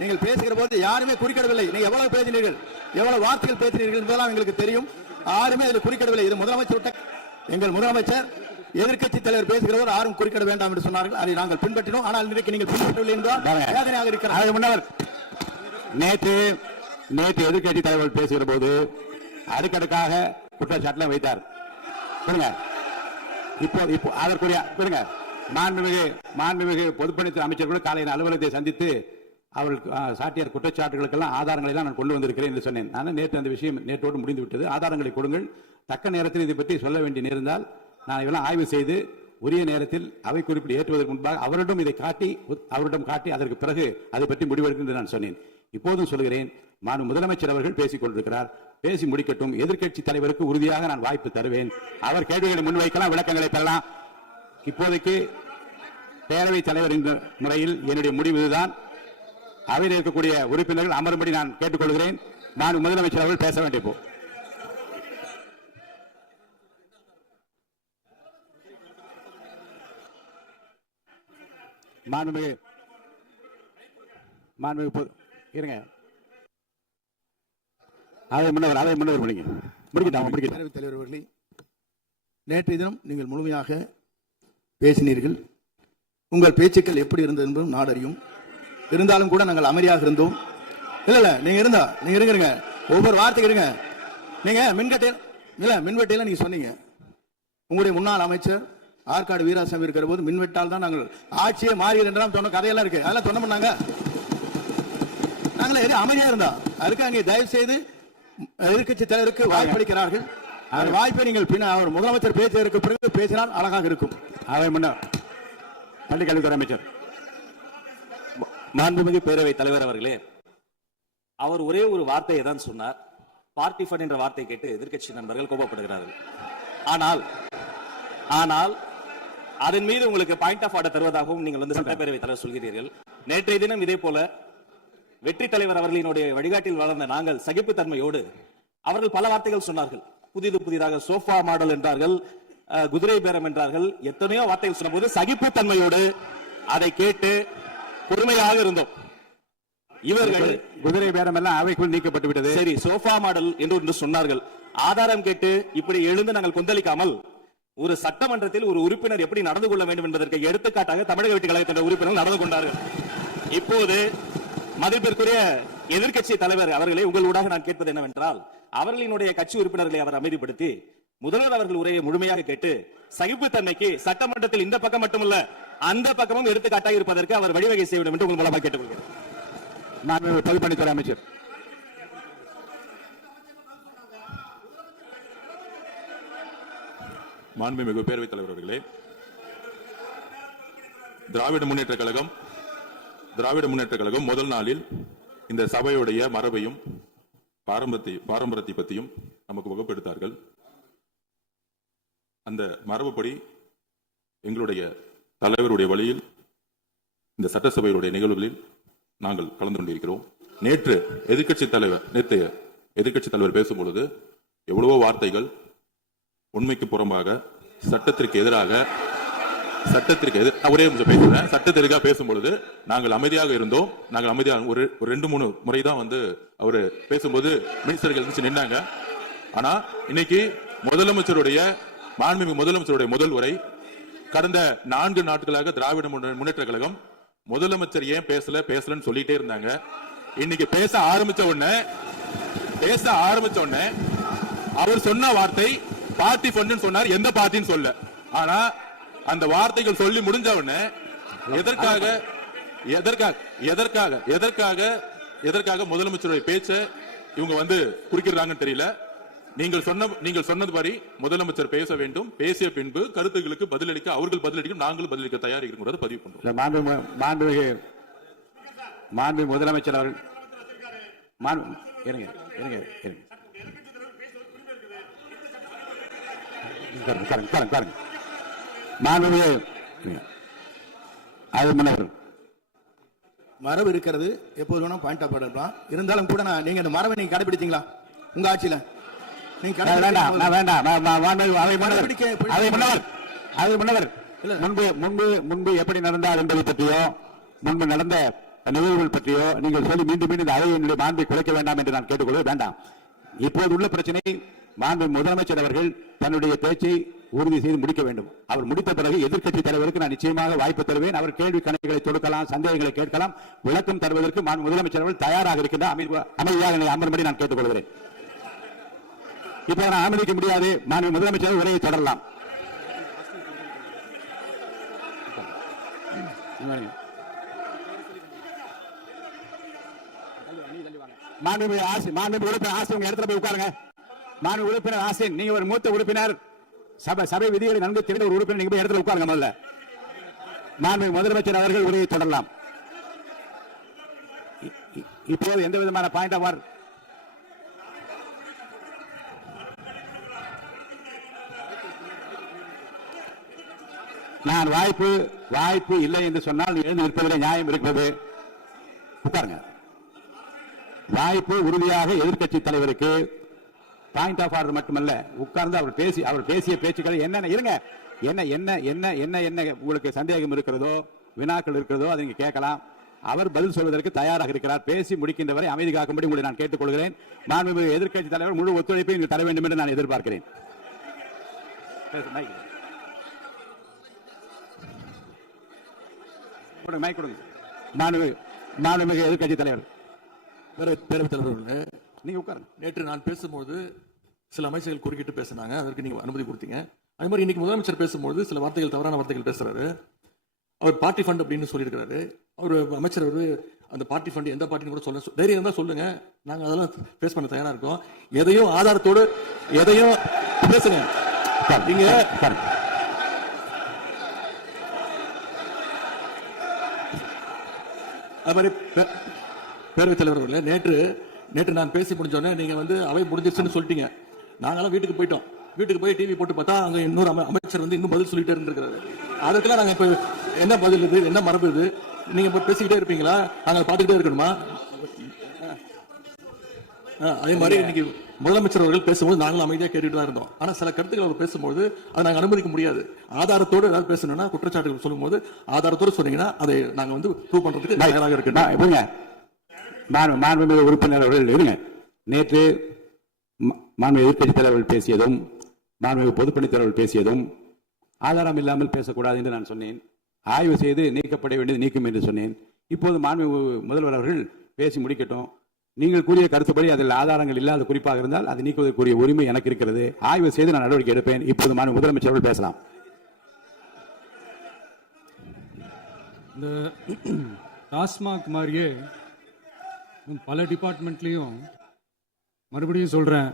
நீங்கள் பேசுகிற போது யாருமே குறிக்கிடவில்லை. நீங்க எவ்வளவு பேசினீர்கள், எவ்வளவு வார்த்தைகள் பேசினீர்கள் என்பதெல்லாம் எங்களுக்கு தெரியும். யாருமே அதில் குறிக்கிடவில்லை. இது முதலமைச்சர், எங்கள் முதலமைச்சர் எதிர்க்கட்சி தலைவர் பேசுகிறவர் யாரும் குறிக்கிட வேண்டாம் என்று சொன்னார்கள். அதை நாங்கள் பின்பற்றினோம். ஆனால் இன்றைக்கு நீங்கள் பின்பற்றவில்லை என்றால் வேதனையாக இருக்கிறார். நேற்று எதிர்க்கட்சி தலைவர் பேசுகிற போது அடுக்கடுக்காக குற்றச்சாட்டுல வைத்தார். இப்போ அதற்குரிய மாண்புமிகு பொதுப்பணித்துறை அமைச்சர் கூட காலையில் அலுவலகத்தை சந்தித்து அவர்கள் சாட்டிய குற்றச்சாட்டுகளுக்கெல்லாம் ஆதாரங்களை எல்லாம் நான் கொண்டு வந்திருக்கிறேன் என்று சொன்னேன். நான் நேற்று அந்த விஷயம் நேற்றோடு முடிந்து விட்டது. ஆதாரங்களை கொடுங்கள். தக்க நேரத்தில் இதை பற்றி சொல்ல வேண்டிய நேர்ந்தால் நான் இதெல்லாம் ஆய்வு செய்து உரிய நேரத்தில் அவை குறிப்பிட்டு ஏற்றுவதற்கு முன்பாக அவரிடம் காட்டி அதற்கு பிறகு அதை பற்றி முடிவெடுக்கும் என்று நான் சொன்னேன். இப்போதும் சொல்கிறேன், முதலமைச்சர் அவர்கள் பேசிக் கொண்டிருக்கிறார், பேசி முடிக்கட்டும். எதிர்க்கட்சி தலைவருக்கு உறுதியாக நான் வாய்ப்பு தருவேன். அவர் கேள்விகளை முன்வைக்கலாம், விளக்கங்களை பெறலாம். இப்போதைக்கு பேரவைத் தலைவர் என்ற முறையில் என்னுடைய முடிவு இதுதான். அவையில் இருக்கக்கூடிய உறுப்பினர்கள் அமரும்படி நான் கேட்டுக்கொள்கிறேன். நான் முதலமைச்சர் அவர்கள் பேச வேண்டிய போ மாண்புமிகு இருங்க. அதை முன்னவர் முடிக்கட்டும். பேரவைத் தலைவர் அவர்களே, நேற்றைய தினம் நீங்கள் முழுமையாக பேசினீர்கள். உங்கள் பேச்சுக்கள் எப்படி இருந்தது என்பதும் நாடறியும். இருந்தாலும் கூட நாங்கள் அமைதியாக இருந்தோம். இல்ல நீங்க இருங்க, ஒவ்வொரு வார்த்தைக்கு இருங்க. நீங்க மின்வெட்டையில நீங்க சொன்னீங்க, உங்களுடைய முன்னாள் அமைச்சர் ஆற்காடு வீராசாமி இருக்கிற போது மின்வெட்டால் தான் நாங்கள் ஆட்சியே மாறியது என்றால் சொன்ன கதையெல்லாம் இருக்கு. அதெல்லாம் சொன்ன பண்ணாங்க. நாங்களே அமைதியா இருந்தா அதுக்காக தயவு செய்து எதிர்க்கட்சி தலைவருக்கு வாய்ப்பளிக்கிறார்கள். அந்த வாய்ப்பை நீங்கள் அவர் முதலமைச்சர் பேசுவதற்கு பிறகு பேசினால் அழகாக இருக்கும். அதை முன்னர் பள்ளிக்கல்வித்துறை அமைச்சர் மாண்புமிகு பேரவைத் தலைவர் அவர்களே, அவர் ஒரே ஒரு வார்த்தையை தான் சொன்னார். பார்ட்டி ஃபண்ட் என்ற வார்த்தை கேட்டு எதிர்க்கட்சி நண்பர்கள் கோபப்படுகிறார்கள். ஆனால் அதன் மீது உங்களுக்கு பாயிண்ட் ஆஃப் ஆர்டர் தருவதாகவும் நீங்கள் சட்டப்பேரவைத் தலைவர் சொல்கிறீர்கள். நேற்றைய தினம் இதே போல வெற்றி தலைவர் அவர்களினுடைய வழிகாட்டில் வளர்ந்த நாங்கள் சகிப்புத்தன்மையோடு அவர்கள் பல வார்த்தைகள் சொன்னார்கள். புதிதாக சோஃபா மாடல் என்றார்கள், குதிரை பேரம் என்றார்கள், எத்தனையோ வார்த்தைகள் சொன்ன போது சகிப்புத்தன்மையோடு அதை கேட்டு பொறுமையாக இருந்தோம். இவர்கள் குதிரை பேரம் எல்லாம் அவைக்குள் நீக்கப்பட்டு விட்டது. சரி, சோஃபா மாடல் என்று சொன்னார்கள். ஆதாரம் கேட்டு இப்படி எழுந்து நாங்கள் கொந்தளிக்காமல் ஒரு சட்டமன்றத்தில் ஒரு உறுப்பினர் எப்படி நடந்து கொள்ள வேண்டும் என்பதற்கு எடுத்துக்காட்டாக தமிழக வெற்றி கழகத்தின் உறுப்பினர்கள் நடந்து கொண்டார்கள். இப்போது மதிப்பிற்குரிய எதிர்க்கட்சி தலைவர் அவர்களை உங்களூடாக நான் கேட்பது என்னவென்றால், அவர்களினுடைய கட்சி உறுப்பினர்களை அவர் அமைதிப்படுத்தி முதல்வர் அவர்கள் உரையை முழுமையாக கேட்டு சகிப்புத்தன்மைக்கு சட்டமன்றத்தில் இந்த பக்கம் மட்டுமல்ல அந்த பக்கமும் எடுத்துக்காட்டாக இருப்பதற்கு அவர் வழிவகை செய்ய வேண்டும் என்று உங்கள் மூலமாக கேட்டுக்கொள்கிறேன். நான் பொதுப்பணித்துறை அமைச்சர். மாண்புமிகு பேரவைத் தலைவர் அவர்களே, திராவிட முன்னேற்ற கழகம் முதல் நாளில் இந்த சபையுடைய மரபையும் பாரம்பரியத்தை பற்றியும் நமக்கு வகுப்பெடுத்தார்கள். அந்த மரபுப்படி எங்களுடைய தலைவருடைய வழியில் இந்த சட்டசபையுடைய நிகழ்வுகளில் நாங்கள் கலந்து கொண்டிருக்கிறோம். நேற்று எதிர்க்கட்சி தலைவர் பேசும்பொழுது எவ்வளவோ வார்த்தைகள் உண்மைக்கு புறம்பாக சட்டத்திற்கு எதிராக ஒரே நிமிஷம் பேசுறேன். சட்டத்திற்காக பேசும்பொழுது நாங்கள் அமைதியாக இருந்தோம். நாங்கள் அமைதியாக ஒரு 2-3 முறை தான் அவரு பேசும்போது மினிஸ்டர்கள் நின்னாங்க. ஆனா இன்னைக்கு மாண்புமிகு முதலமைச்சருடைய முதல் உரை, கடந்த 4 நாட்களாக திராவிட முன்னேற்ற கழகம் முதலமைச்சர் ஏன் பேசலன்னு சொல்லிட்டே இருந்தாங்க. இன்னைக்கு பேச ஆரம்பிச்ச உடனே அவர் சொன்ன வார்த்தை பார்ட்டி ஃபண்ட் சொன்னார். எந்த பார்ட்டின்னு சொல்ல. ஆனா அந்த வார்த்தைகள் சொல்லி முடிஞ்ச உடனே எதற்காக முதலமைச்சருடைய பேச்சை இவங்க குறுக்கிறாங்கன்னு தெரியல. நீங்கள் சொன்னதுபடி முதலமைச்சர் பேச வேண்டும். பேசிய பின்பு கருத்துக்களுக்கு பதிலளிக்க அவர்கள் பதிலளிக்கும், நாங்களும் பதிலளிக்க தயார் இருக்கிறோம். பதிவு பண்றோம். மாண்புமிகு முதலமைச்சர் அவர்கள் மரபு இருக்கிறது, எப்போது வேணா பாயிண்ட் ஆஃப் ஆர்டர். இருந்தாலும் கூட நீங்க இந்த மரபை நீங்க கடைபிடித்தீங்களா உங்க ஆட்சியில? முன்பு எப்படி நடந்தார் என்பதை பற்றியோ முன்பு நடந்த நிகழ்வுகள் பற்றியோ நீங்கள் சொல்லி மீண்டும் இந்த அவையினுடைய மாண்பை குலைக்க வேண்டாம் என்று நான் கேட்டுக்கொள்ள வேண்டாம். இப்போது உள்ள பிரச்சனை, மாண்பு முதலமைச்சர் அவர்கள் தன்னுடைய பேச்சை உறுதி செய்து முடிக்க வேண்டும். அவர் முடித்த பிறகு எதிர்க்கட்சி தலைவருக்கு நான் நிச்சயமாக வாய்ப்பு தருவேன். அவர் கேள்வி கணக்குகளை தொடுக்கலாம், சந்தேகங்களை கேட்கலாம், விளக்கம் தருவதற்கு முதலமைச்சர் அவர்கள் தயாராக இருக்கின்ற அமைதியாக அமரும்படி நான் கேட்டுக்கொள்கிறேன். இப்ப நான் அனுமதிக்க முடியாது. மாண்பு முதலமைச்சர் உரையை தொடரலாம். மாண்புமிகு உறுப்பினர் ஆசின், உங்க இடத்துல போய் உட்காருங்க. மாண்புமிகு உறுப்பினர் ஆசின், நீங்க ஒரு மூத்த உறுப்பினர், சபை விதிகளை நன்கு தெரிந்த ஒரு உறுப்பினர் நீங்க போய் இடத்துல உட்காருங்க. முதல்ல மாண்புமிகு முதலமைச்சர் அவர்கள் உரையை தொடரலாம். இப்போது எந்த விதமான பாயிண்ட் ஆஃப் ஆர் நான் வாய்ப்பு இல்லை என்று சொன்னால் நீ எழுந்து நிற்பதில் நியாயம் இருக்கிறது. உட்காருங்க. வாய்ப்பு உறுதியாக எதிர்க்கட்சி தலைவருக்கு பாயிண்ட் ஆஃப் ஆர்டர் மட்டுமல்ல, உட்கார்ந்து அவர் பேசிய பேச்சுக்கள் என்னென்ன இருங்க, என்ன என்ன என்ன என்ன என்ன உங்களுக்கு சந்தேகம் இருக்கிறதோ, வினாக்கள் இருக்கிறதோ அதை நீங்க கேட்கலாம். அவர் பதில் சொல்வதற்கு தயாராக இருக்கிறார். பேசி முடிக்கின்ற வரை அமைதி காக்கும்படி உங்களை நான் கேட்டுக்கொள்கிறேன். மாண்புமிகு எதிர்க்கட்சி தலைவர் முழு ஒத்துழைப்பை நீங்கள் தர வேண்டும் என்று நான் எதிர்பார்க்கிறேன். மாண்புமிகு எதிர்க்கட்சி தலைவர் பேரவைத் தலைவர் நீங்க உட்காருங்க. நேற்று நான் பேசும்போது சில அமைச்சர்கள் குறுக்கிட்டு பேசினாங்க, அதற்கு நீங்க அனுமதி கொடுத்தீங்க. அதே மாதிரி இன்னைக்கு முதலமைச்சர் பேசும்போது சில வார்த்தைகள், தவறான வார்த்தைகள் பேசுறாரு. அவர் பார்ட்டி ஃபண்ட் அப்படின்னு சொல்லியிருக்கிறாரு. அவர் அமைச்சர் அந்த பார்ட்டி ஃபண்ட் எந்த பார்ட்டின்னு கூட சொல்ல தைரியம் இருந்தா சொல்லுங்க, நாங்க அதெல்லாம் பேஸ் பண்ண தயாரா இருக்கோம். எதையும் ஆதாரத்தோடு எதையும் பேசுங்க. நீங்க அது மாதிரி பேரவைத் தலைவர் அவர்களே, நேற்று நான் பேசி முடிஞ்சோடனே நீங்க அவை முடிஞ்சிருச்சுன்னு சொல்லிட்டீங்க. நாங்களாம் வீட்டுக்கு போயிட்டோம். வீட்டுக்கு போய் டிவி போட்டு பார்த்தா அங்க இன்னொரு அமைச்சர் இன்னும் பதில் சொல்லிட்டே இருந்திருக்கிறாரு. அதுக்கெல்லாம் நாங்க இப்ப என்ன பதில் இது, என்ன மரபு இது? நீங்க இப்ப பேசிக்கிட்டே இருப்பீங்களா? நாங்க பார்த்துக்கிட்டே இருக்கணுமா? அதே மாதிரி இன்னைக்கு முதலமைச்சர் அவர்கள் பேசும்போது நாங்களும் அமைதியாக கேட்டுட்டு தான் இருந்தோம். ஆனா சில கருத்துக்கள் அவர் பேசும்போது அதை நாங்க அனுமதிக்க முடியாது. ஆதாரத்தோடு ஏதாவது பேசணும்னா, குற்றச்சாட்டுகள் சொல்லும் போது ஆதாரத்தோடு சொன்னீங்கன்னா அதை நாங்க ப்ரூவ் பண்றதுக்கு தயாராக இருக்கணும். மாண்புமிகு உறுப்பினர் அவர்கள் இருங்க. நேற்று மாண்புமிகு எதிர்க்கட்சி தலைவர்கள் பேசியதும், மாண்புமிகு பொதுப்பணித் தலைவர்கள் பேசியதும் ஆதாரம் இல்லாமல் பேசக்கூடாது என்று நான் சொன்னேன். ஆய்வு செய்து நீக்கப்பட வேண்டியது நீக்கும் என்று சொன்னேன். இப்போது மாண்புமிகு முதல்வர் அவர்கள் பேசி முடிக்கட்டும். நீங்கள் கூறிய கருத்துப்படி அதில் ஆதாரங்கள் இல்லாத குறிப்பாக இருந்தால் அதை நீக்குவதற்குரிய உரிமை எனக்கு இருக்கிறது. ஆய்வு செய்து நான் நடவடிக்கை எடுப்பேன். இப்போது மாண்புமிகு முதலமைச்சர் அவர்கள் பேசலாம். இந்த டாஸ்மாக் மாதிரியே பல டிபார்ட்மெண்ட்லையும் மறுபடியும் சொல்றேன்,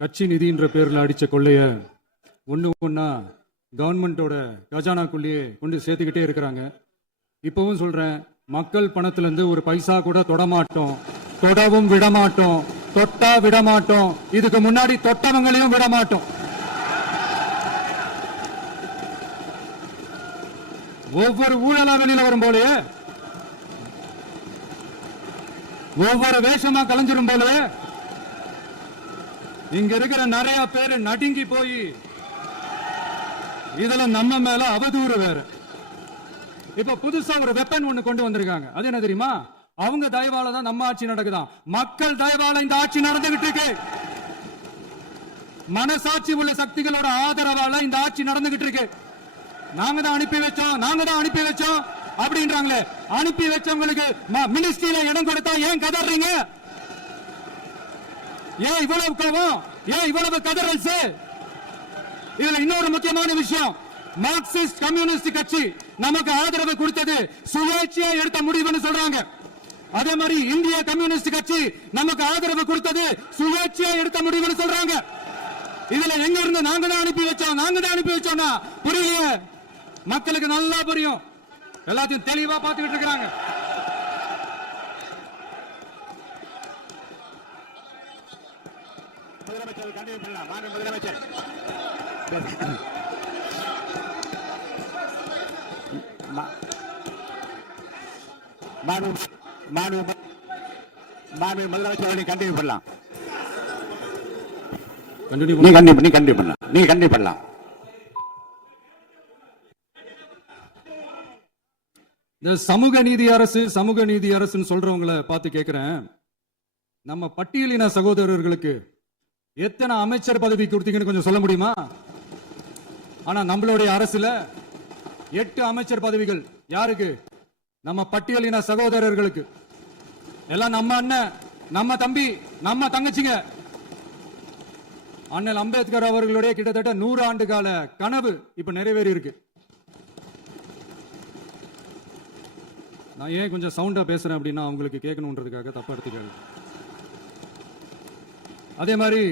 கட்சி நிதின்ற பேர்ல அடிச்ச கொள்ளைய ஒன்னா கவர்மெண்டோட கஜானாக்குள்ளேயே கொண்டு சேர்த்துக்கிட்டே இருக்கிறாங்க. இப்பவும் சொல்றேன், மக்கள் பணத்துல இருந்து ஒரு பைசா கூட தொடமாட்டோம், தொடவும் விடமாட்டோம், தொட்டா விடமாட்டோம். இதுக்கு முன்னாடி தொட்டவங்களையும் விடமாட்டோம். ஒவ்வொரு ஊழலா வெளியில வரும் போலயே, ஒவ்வொரு வேஷமா கலைஞ்சிரும் போலயே இங்க இருக்கிற நிறைய பேரு நடுங்கி போய் இதுல நம்ம மேல அவதூறு வேற. இப்ப புதுசா ஒரு வெப்பன் ஒண்ணு கொண்டு வந்திருக்காங்க. அது என்ன தெரியுமா? அவங்க தயவால தான் நம்ம ஆட்சி நடக்குதான். மக்கள் தயவால இந்த ஆட்சி நடந்துகிட்டு இருக்கு. மனசாட்சி உள்ள சக்திகளோட ஆதரவால இந்த ஆட்சி நடந்துகிட்டு இருக்கு. நாங்க தான் அனுப்பி வச்சோம் அப்படின்றாங்களே. அனுப்பி வச்சவங்களுக்கு மினிஸ்ட்ரியில இடம் கொடுத்தா ஏன் கதறீங்க? ஏன் இவ்வளவு கோபம்? ஏன் இவ்வளவு கதறல்? இதுல இன்னொரு முக்கியமான விஷயம், மார்க்சிஸ்ட் கம்யூனிஸ்ட் கட்சி நமக்கு ஆதரவு கொடுத்தது சுயேட்சையா எடுத்த முடிவுன்னு சொல்றாங்க. அதே மாதிரி இந்திய கம்யூனிஸ்ட் கட்சி நமக்கு ஆதரவு கொடுத்தது சுயேட்சையா எடுத்த முடிவுன்னு சொல்றாங்க. இதுல எங்க இருந்து நாங்க தான் அனுப்பி வச்சோம்னா புரியலையே. மக்களுக்கு நல்லா புரியும், எல்லாத்தையும் தெளிவா பார்த்துக்கிட்டு இருக்கிறாங்க. முதலமைச்சர் கண்டினியூ பண்ணலாம். நீங்க கண்டினியூ பண்ணலாம். இந்த சமூக நீதி அரசுன்னு சொல்றவங்களை பார்த்து கேட்கிறேன், நம்ம பட்டியலின சகோதரர்களுக்கு எத்தனை அமைச்சர் பதவி கொடுத்தீங்கன்னு கொஞ்சம் சொல்ல முடியுமா? ஆனா நம்மளுடைய அரசுல 8 அமைச்சர் பதவிகள் யாருக்கு? நம்ம பட்டியலின சகோதரர்களுக்கு. எல்லாம் நம்ம அண்ணன், நம்ம தம்பி, நம்ம தங்கச்சிங்க. அண்ணல் அம்பேத்கர் அவர்களுடைய கிட்டத்தட்ட 100 ஆண்டு கால கனவு இப்ப நிறைவேறி இருக்கு. நான் ஏன் கொஞ்சம் சவுண்டா பேசுறேன் அப்படின்னா அவங்களுக்கு கேட்கணுன்றதுக்காக, தப்பா எடுத்துக்காது. அதே மாதிரி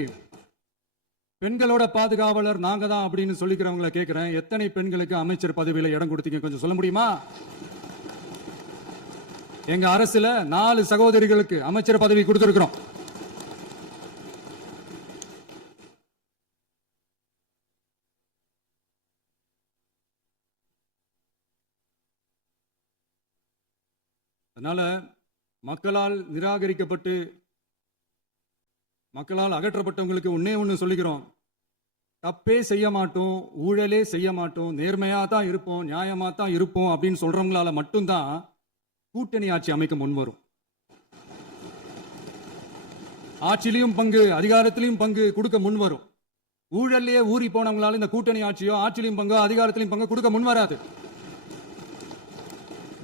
பெண்களோட பாதுகாவலர் நாங்க தான் அப்படின்னு சொல்லிக்கிறவங்கள கேட்கிறேன், எத்தனை பெண்களுக்கு அமைச்சர் பதவியில இடம் கொடுத்தீங்க கொஞ்சம் சொல்ல முடியுமா? எங்க அரசுல 4 சகோதரிகளுக்கு அமைச்சர் பதவி கொடுத்திருக்கிறோம். அதனால மக்களால் நிராகரிக்கப்பட்டு மக்களால் அகற்றப்பட்டவங்களுக்கு ஒன்னே ஒண்ணு சொல்லிக்கிறோம், தப்பே செய்ய மாட்டோம், ஊழலே செய்ய மாட்டோம், நேர்மையா தான் இருப்போம், நியாயமா தான் இருப்போம் அப்படின்னு சொல்றவங்களால மட்டும்தான் கூட்டணி ஆட்சி அமைக்க முன்வரும். ஆட்சியிலையும் பங்கு, அதிகாரத்திலையும் பங்கு கொடுக்க முன்வரும். ஊழல்லையே ஊறி போனவங்களால இந்த கூட்டணி ஆட்சியோ ஆட்சியிலையும் பங்கு அதிகாரத்திலையும் பங்கு கொடுக்க முன்வராது.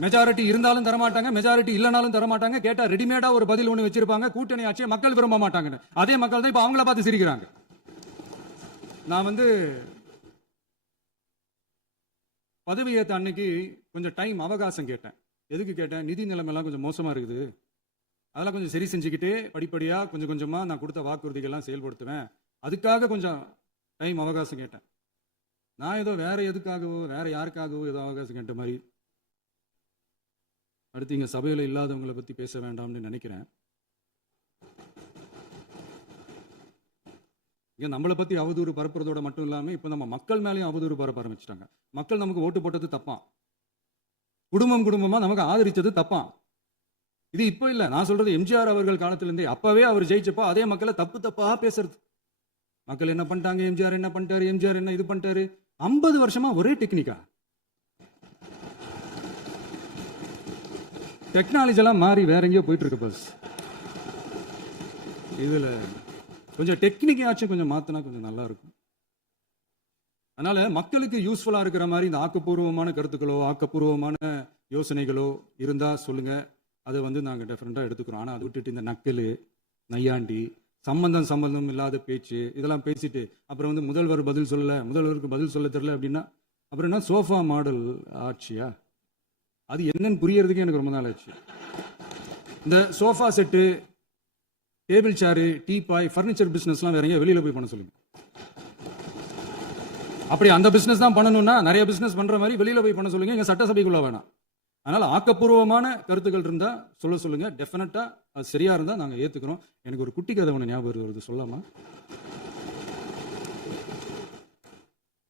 மெஜாரிட்டி இருந்தாலும் தரமாட்டாங்க, மெஜாரிட்டி இல்லைனாலும் தரமாட்டாங்க. கேட்டா ரெடிமேடா ஒரு பதில் ஒண்ணு வச்சிருப்பாங்க, கூட்டணி ஆட்சியை மக்கள் விரும்ப மாட்டாங்கன்னு. அதே மக்கள் தான் இப்ப அவங்கள பார்த்து சிரிக்கிறாங்க. நான் பதவி ஏத்த அன்னைக்கு கொஞ்சம் டைம் அவகாசம் கேட்டேன். எதுக்கு கேட்டேன்? நிதி நிலைமைலாம் கொஞ்சம் மோசமா இருக்குது, அதெல்லாம் கொஞ்சம் சரி செஞ்சுக்கிட்டு படிப்படியா கொஞ்சம் கொஞ்சமா நான் கொடுத்த வாக்குறுதிகள்லாம் செயல்படுத்துவேன், அதுக்காக கொஞ்சம் டைம் அவகாசம் கேட்டேன். நான் ஏதோ வேற எதுக்காகவோ வேற யாருக்காகவோ ஏதோ அவகாசம் கேட்ட மாதிரி. அடுத்து இங்க சபையில இல்லாதவங்களை பத்தி பேச வேண்டாம்னு நினைக்கிறேன். இங்க நம்மளை பத்தி அவதூறு பரப்புறதோட மட்டும் இல்லாம இப்ப நம்ம மக்கள் மேலேயும் அவதூறு பரப்ப ஆரம்பிச்சிட்டாங்க. மக்கள் நமக்கு ஓட்டு போட்டது தப்பான், குடும்பமா நமக்கு ஆதரிச்சது தப்பான். இது இப்ப இல்ல, நான் சொல்றது எம்ஜிஆர் அவர்கள் காலத்திலிருந்தே. அப்பவே அவர் ஜெயிச்சப்போ அதே மக்களை தப்பா பேசுறது. மக்கள் என்ன பண்ணிட்டாங்க, எம்ஜிஆர் என்ன பண்ணிட்டாரு, எம்ஜிஆர் என்ன இது பண்ணிட்டாரு. 50 வருஷமா ஒரே டெக்னிக்கா. டெக்னாலஜி எல்லாம் மாறி வேற எங்கேயோ போயிட்டு இருக்கு. பஸ் இதுல கொஞ்சம் டெக்னிக்காச்சும் கொஞ்சம் மாத்தினா கொஞ்சம் நல்லா இருக்கும். அதனால மக்களுக்கு யூஸ்ஃபுல்லா இருக்கிற மாதிரி இந்த ஆக்கப்பூர்வமான கருத்துக்களோ ஆக்கப்பூர்வமான யோசனைகளோ இருந்தா சொல்லுங்க, அதை நாங்க டெஃபரெண்டா எடுத்துக்கிறோம். ஆனா அதை விட்டுட்டு இந்த நக்கலு நையாண்டி சம்பந்தம் இல்லாத பேச்சு இதெல்லாம் பேசிட்டு அப்புறம் முதல்வர் பதில் சொல்லல, முதல்வருக்கு பதில் சொல்ல தெரியல அப்படின்னா அப்புறம் என்ன சோஃபா மாடல் ஆட்சியா? அது என்னன்னு புரியறதுக்கு எனக்கு ரொம்ப நாள் ஆச்சு. இந்த sofa set, table chair, teapoy, furniture பிசினஸ்லாம் வேற எங்கேயும் வெளியில போய் பண்ண சொல்லுங்க. அப்படி அந்த பிசினஸ் தான் பண்ணணும்னா நிறைய பிசினஸ் பண்ற மாதிரி வெளியில போய் பண்ண சொல்லுங்க, எங்க சட்டசபைக்குள்ள வேணாம். அதனால ஆக்கப்பூர்வமான கருத்துக்கள் இருந்தா சொல்லுங்க. டெஃபினட்டா அது சரியா இருந்தா நாங்க ஏத்துக்கிறோம். எனக்கு ஒரு குட்டி கதை ஒன்று ஞாபகம் வருது, சொல்லாமா?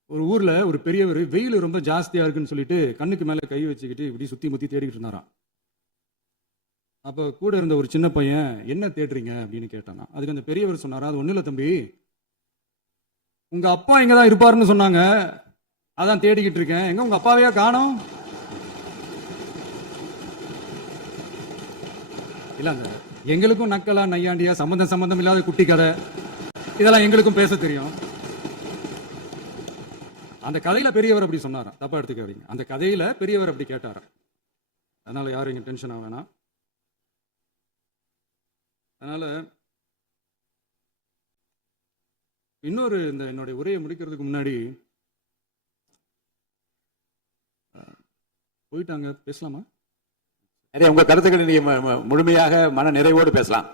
ஒரு ஊர்ல ஒரு பெரியவர் வெயில் ரொம்ப ஜாஸ்தியா இருக்குன்னு சொல்லிட்டு கண்ணுக்கு மேல கை வச்சுக்கிட்டு இப்படி சுத்தி முத்தி தேடிக்கிட்டு இருந்தாராம். அப்ப கூட இருந்த ஒரு சின்ன பையன் என்ன தேடுறீங்க அப்படின்னு கேட்டானா. அதுக்கு அந்த பெரியவர் சொன்னாரா, அது ஒண்ணு இல்ல தம்பி, உங்க அப்பா இங்கதான் இருப்பாருன்னு சொன்னாங்க, அதான் தேடிக்கிட்டு இருக்கேன். எங்க உங்க அப்பாவையா காணோம்? இல்ல அந்த எங்களுக்கும் நக்கலா நையாண்டியா சம்பந்தம் இல்லாத குட்டி கதை இதெல்லாம் எங்களுக்கும் பேச தெரியும். அந்த கதையில பெரியவர் அப்படி சொன்னாராம், தப்பா எடுத்துக்காதீங்க. அந்த கதையில பெரியவர் அப்படி கேட்டாராம். அதனால யாரும் இங்க டென்ஷன் ஆக வேணாம். அதனால இன்னொரு இந்த என்னுடைய உரையை முடிக்கிறதுக்கு முன்னாடி போயிட்டாங்க, பேசலாமா? உங்க கருத்துக்களை நீங்க முழுமையாக மன நிறைவோடு பேசலாம்.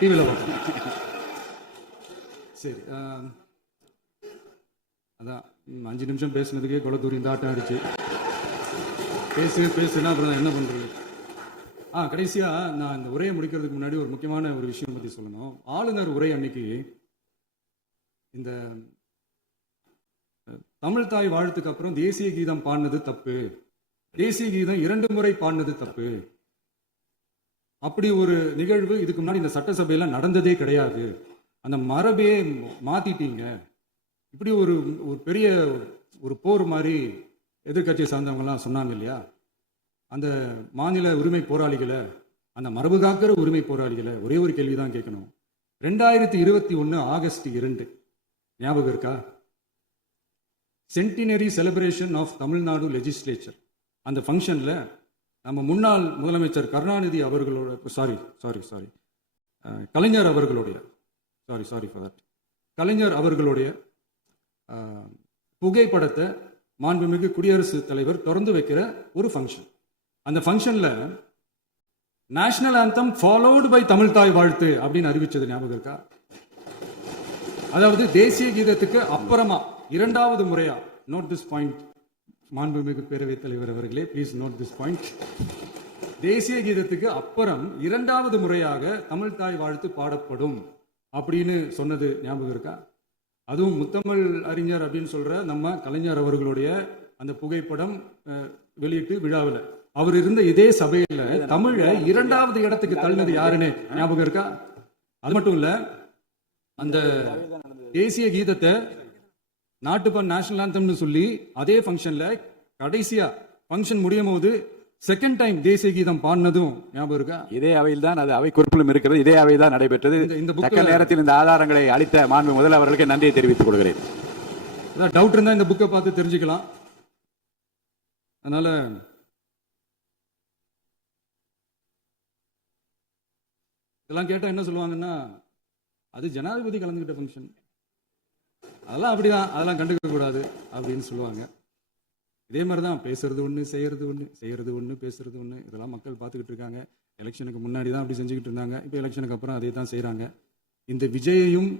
டிவியில் சரி. அதான் 5 நிமிஷம் பேசுனதுக்கே கொலத்தூரி இந்த ஆட்டம் அடிச்சு பேசுனா அப்புறம் என்ன பண்றது? கடைசியா நான் இந்த உரையை முடிக்கிறதுக்கு முன்னாடி ஒரு முக்கியமான ஒரு விஷயம் பத்தி சொல்லணும். ஆளுநர் உரை அன்னைக்கு இந்த தமிழ் தாய் வாழ்த்துக்கு அப்புறம் தேசிய கீதம் பாடினது தப்பு, தேசிய கீதம் 2 முறை பாடினது தப்பு, அப்படி ஒரு நிகழ்வு இதுக்கு முன்னாடி இந்த சட்டசபையில நடந்ததே கிடையாது, அந்த மரபே மாத்திட்டீங்க, இப்படி ஒரு பெரிய ஒரு போர் மாதிரி எதிர்கட்சியை சார்ந்தவங்கலாம் சொன்னாங்க இல்லையா? அந்த மாநில உரிமை போராளிகளை, அந்த மரபு காக்கிற உரிமை போராளிகளை ஒரே ஒரு கேள்விதான் கேட்கணும். 2021 ஆகஸ்ட் 2 ஞாபகம் இருக்கா? Centenary celebration of Tamil Nadu legislature. அந்த ஃபங்க்ஷன்ல நம்ம முன்னாள் முதலமைச்சர் கருணாநிதி அவர்களோட கலைஞர் அவர்களுடைய கலைஞர் அவர்களுடைய புகைப்படத்தை மாண்புமிகு குடியரசுத் தலைவர் திறந்து வைக்கிற ஒரு ஃபங்க்ஷன். அந்த ஃபங்க்ஷன்ல national anthem followed by Tamil Thai Vazhthu அப்படின்னு அறிவிச்சது ஞாபகம் இருக்கா? அதாவது தேசிய கீதத்துக்கு அப்புறமா இரண்டாவது முறையா, நோட் திஸ் பாயிண்ட் மாண்புமிகு பேரவைத் தலைவர் அவர்களே, ப்ளீஸ் நோட் திஸ் பாயிண்ட். தேசிய கீதத்துக்கு அப்புறம் இரண்டாவது முறையாக தமிழ் தாய் வாழ்த்து பாடப்படும் அப்படின்னு சொன்னது ஞாபகம் இருக்கா? அதுவும் முத்தமிழ் அறிஞர் அப்படின்னு சொல்ற நம்ம கலைஞர் அவர்களுடைய அந்த புகைப்படம் வெளியிட்டு விழாவில் அவர் இருந்த இதே சபையில தமிழை இரண்டாவது இடத்துக்கு தள்ளினது யாருன்னு ஞாபகம் இருக்கா? அது மட்டும் இல்ல, அந்த தேசிய கீதத்தை நாட்டுப்பண் நேஷனல் ஆந்தம்னு சொல்லி அதே ஃபங்க்ஷன்ல கடைசியா ஃபங்க்ஷன் முடியும் போது செகண்ட் டைம் தேசிய கீதம் பாடினதும் ஞாபகம் இருக்கா? இதே அவையில் தான், அது அவை குறிப்பிலும் இருக்கிறது, இதே அவையில் தான் நடைபெற்றது. இந்த தக்க நேரத்தில் இந்த ஆதாரங்களை அளித்த மாண்பு முதல்வர் அவர்களுக்கு நன்றியை தெரிவித்துக் கொள்கிறேன். ஏதாவது டவுட் இருந்தா இந்த புக்கை பார்த்து தெரிஞ்சுக்கலாம். அதனால இதெல்லாம் கேட்டா என்ன சொல்லுவாங்கன்னா, அது ஜனாதிபதி கலந்துகிட்ட ஃபங்க்ஷன், அதெல்லாம் அப்படிதான், அதெல்லாம் கண்டுக்க கூடாது அப்படின்னு சொல்லுவாங்க. இதே மாதிரி தான் பேசுறது ஒன்று, செய்யறது ஒன்று, செய்யறது ஒன்று, பேசுறது ஒன்று. இதெல்லாம் மக்கள் பார்த்துக்கிட்டு இருக்காங்க. எலெக்ஷனுக்கு முன்னாடி தான் அப்படி செஞ்சுக்கிட்டு இருந்தாங்க, இப்போ எலெக்ஷனுக்கு அப்புறம் அதே தான் செய்கிறாங்க. இந்த விஜயையும்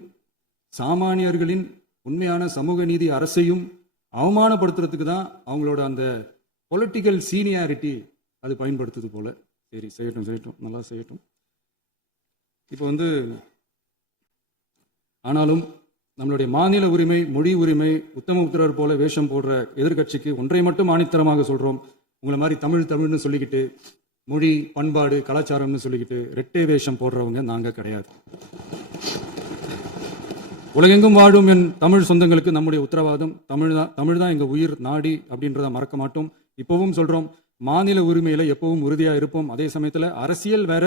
சாமானியர்களின் உண்மையான சமூக நீதி அரசையும் அவமானப்படுத்துறதுக்கு தான் அவங்களோட அந்த பொலிட்டிக்கல் சீனியாரிட்டி அது பயன்படுத்துது போல. சரி, செய்யட்டும் செய்யட்டும், நல்லா செய்யட்டும். இப்போ ஆனாலும் நம்மளுடைய மாநில உரிமை, மொழி உரிமை, உத்தமபுத்திரர் போல வேஷம் போடுற எதிர்கட்சிக்கு ஒன்றை மட்டும் ஆணித்தரமாக சொல்றோம். உங்களை மாதிரி தமிழ் தமிழ்னு சொல்லிக்கிட்டு, மொழி, பண்பாடு, கலாச்சாரம்னு சொல்லிக்கிட்டு ரெட்டை வேஷம் போடுறவங்க நாங்க கிடையாது. உலகெங்கும் வாழும் என் தமிழ் சொந்தங்களுக்கு நம்முடைய உத்தரவாதம் தமிழ் தான் எங்க உயிர் நாடி அப்படின்றத மறக்க மாட்டோம். இப்பவும் சொல்றோம், மாநில உரிமையில எப்பவும் உறுதியா இருப்போம். அதே சமயத்துல அரசியல் வேற,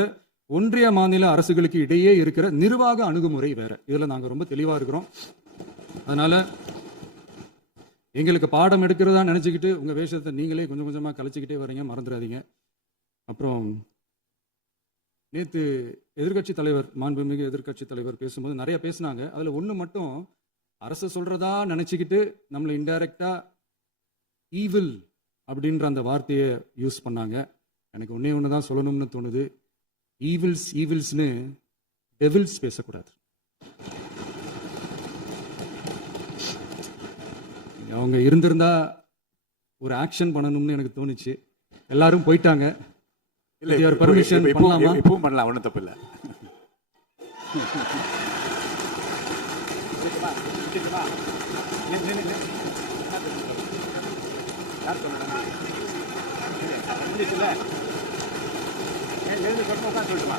ஒன்றிய மாநில அரசுகளுக்கு இடையே இருக்கிற நிர்வாக அணுகுமுறை வேற. இதுல நாங்க ரொம்ப தெளிவா இருக்கிறோம். அதனால எங்களுக்கு பாடம் எடுக்கிறதா நினைச்சுக்கிட்டு உங்க வேஷத்தை நீங்களே கொஞ்சம் கொஞ்சமா கலைச்சிக்கிட்டே வரீங்க, மறந்துடாதீங்க. அப்புறம் நேத்து எதிர்கட்சி தலைவர், மாண்புமிகு எதிர்கட்சி தலைவர் பேசும்போது நிறைய பேசினாங்க. அதுல ஒண்ணு மட்டும் அரசு சொல்றதா நினைச்சுக்கிட்டு நம்மளை இன்டைரக்டா ஈவில் அப்படின்ற அந்த வார்த்தையை யூஸ் பண்ணாங்க. எனக்கு ஒன்னே ஒண்ணுதான் சொல்லணும்னு தோணுது, ஈவில்ஸ்னு டெவில்ஸ் பேசக்கூடாது. அவங்க இருந்திருந்தா ஒரு ஆக்ஷன் பண்ணணும்னு எனக்கு தோணுச்சு. எல்லாரும் போயிட்டாங்க. பர்மிஷன் பண்ணலாமா? இப்பவும் பண்ணலாம், ஒன்றும் தப்பு இல்லை. சொல்லுமா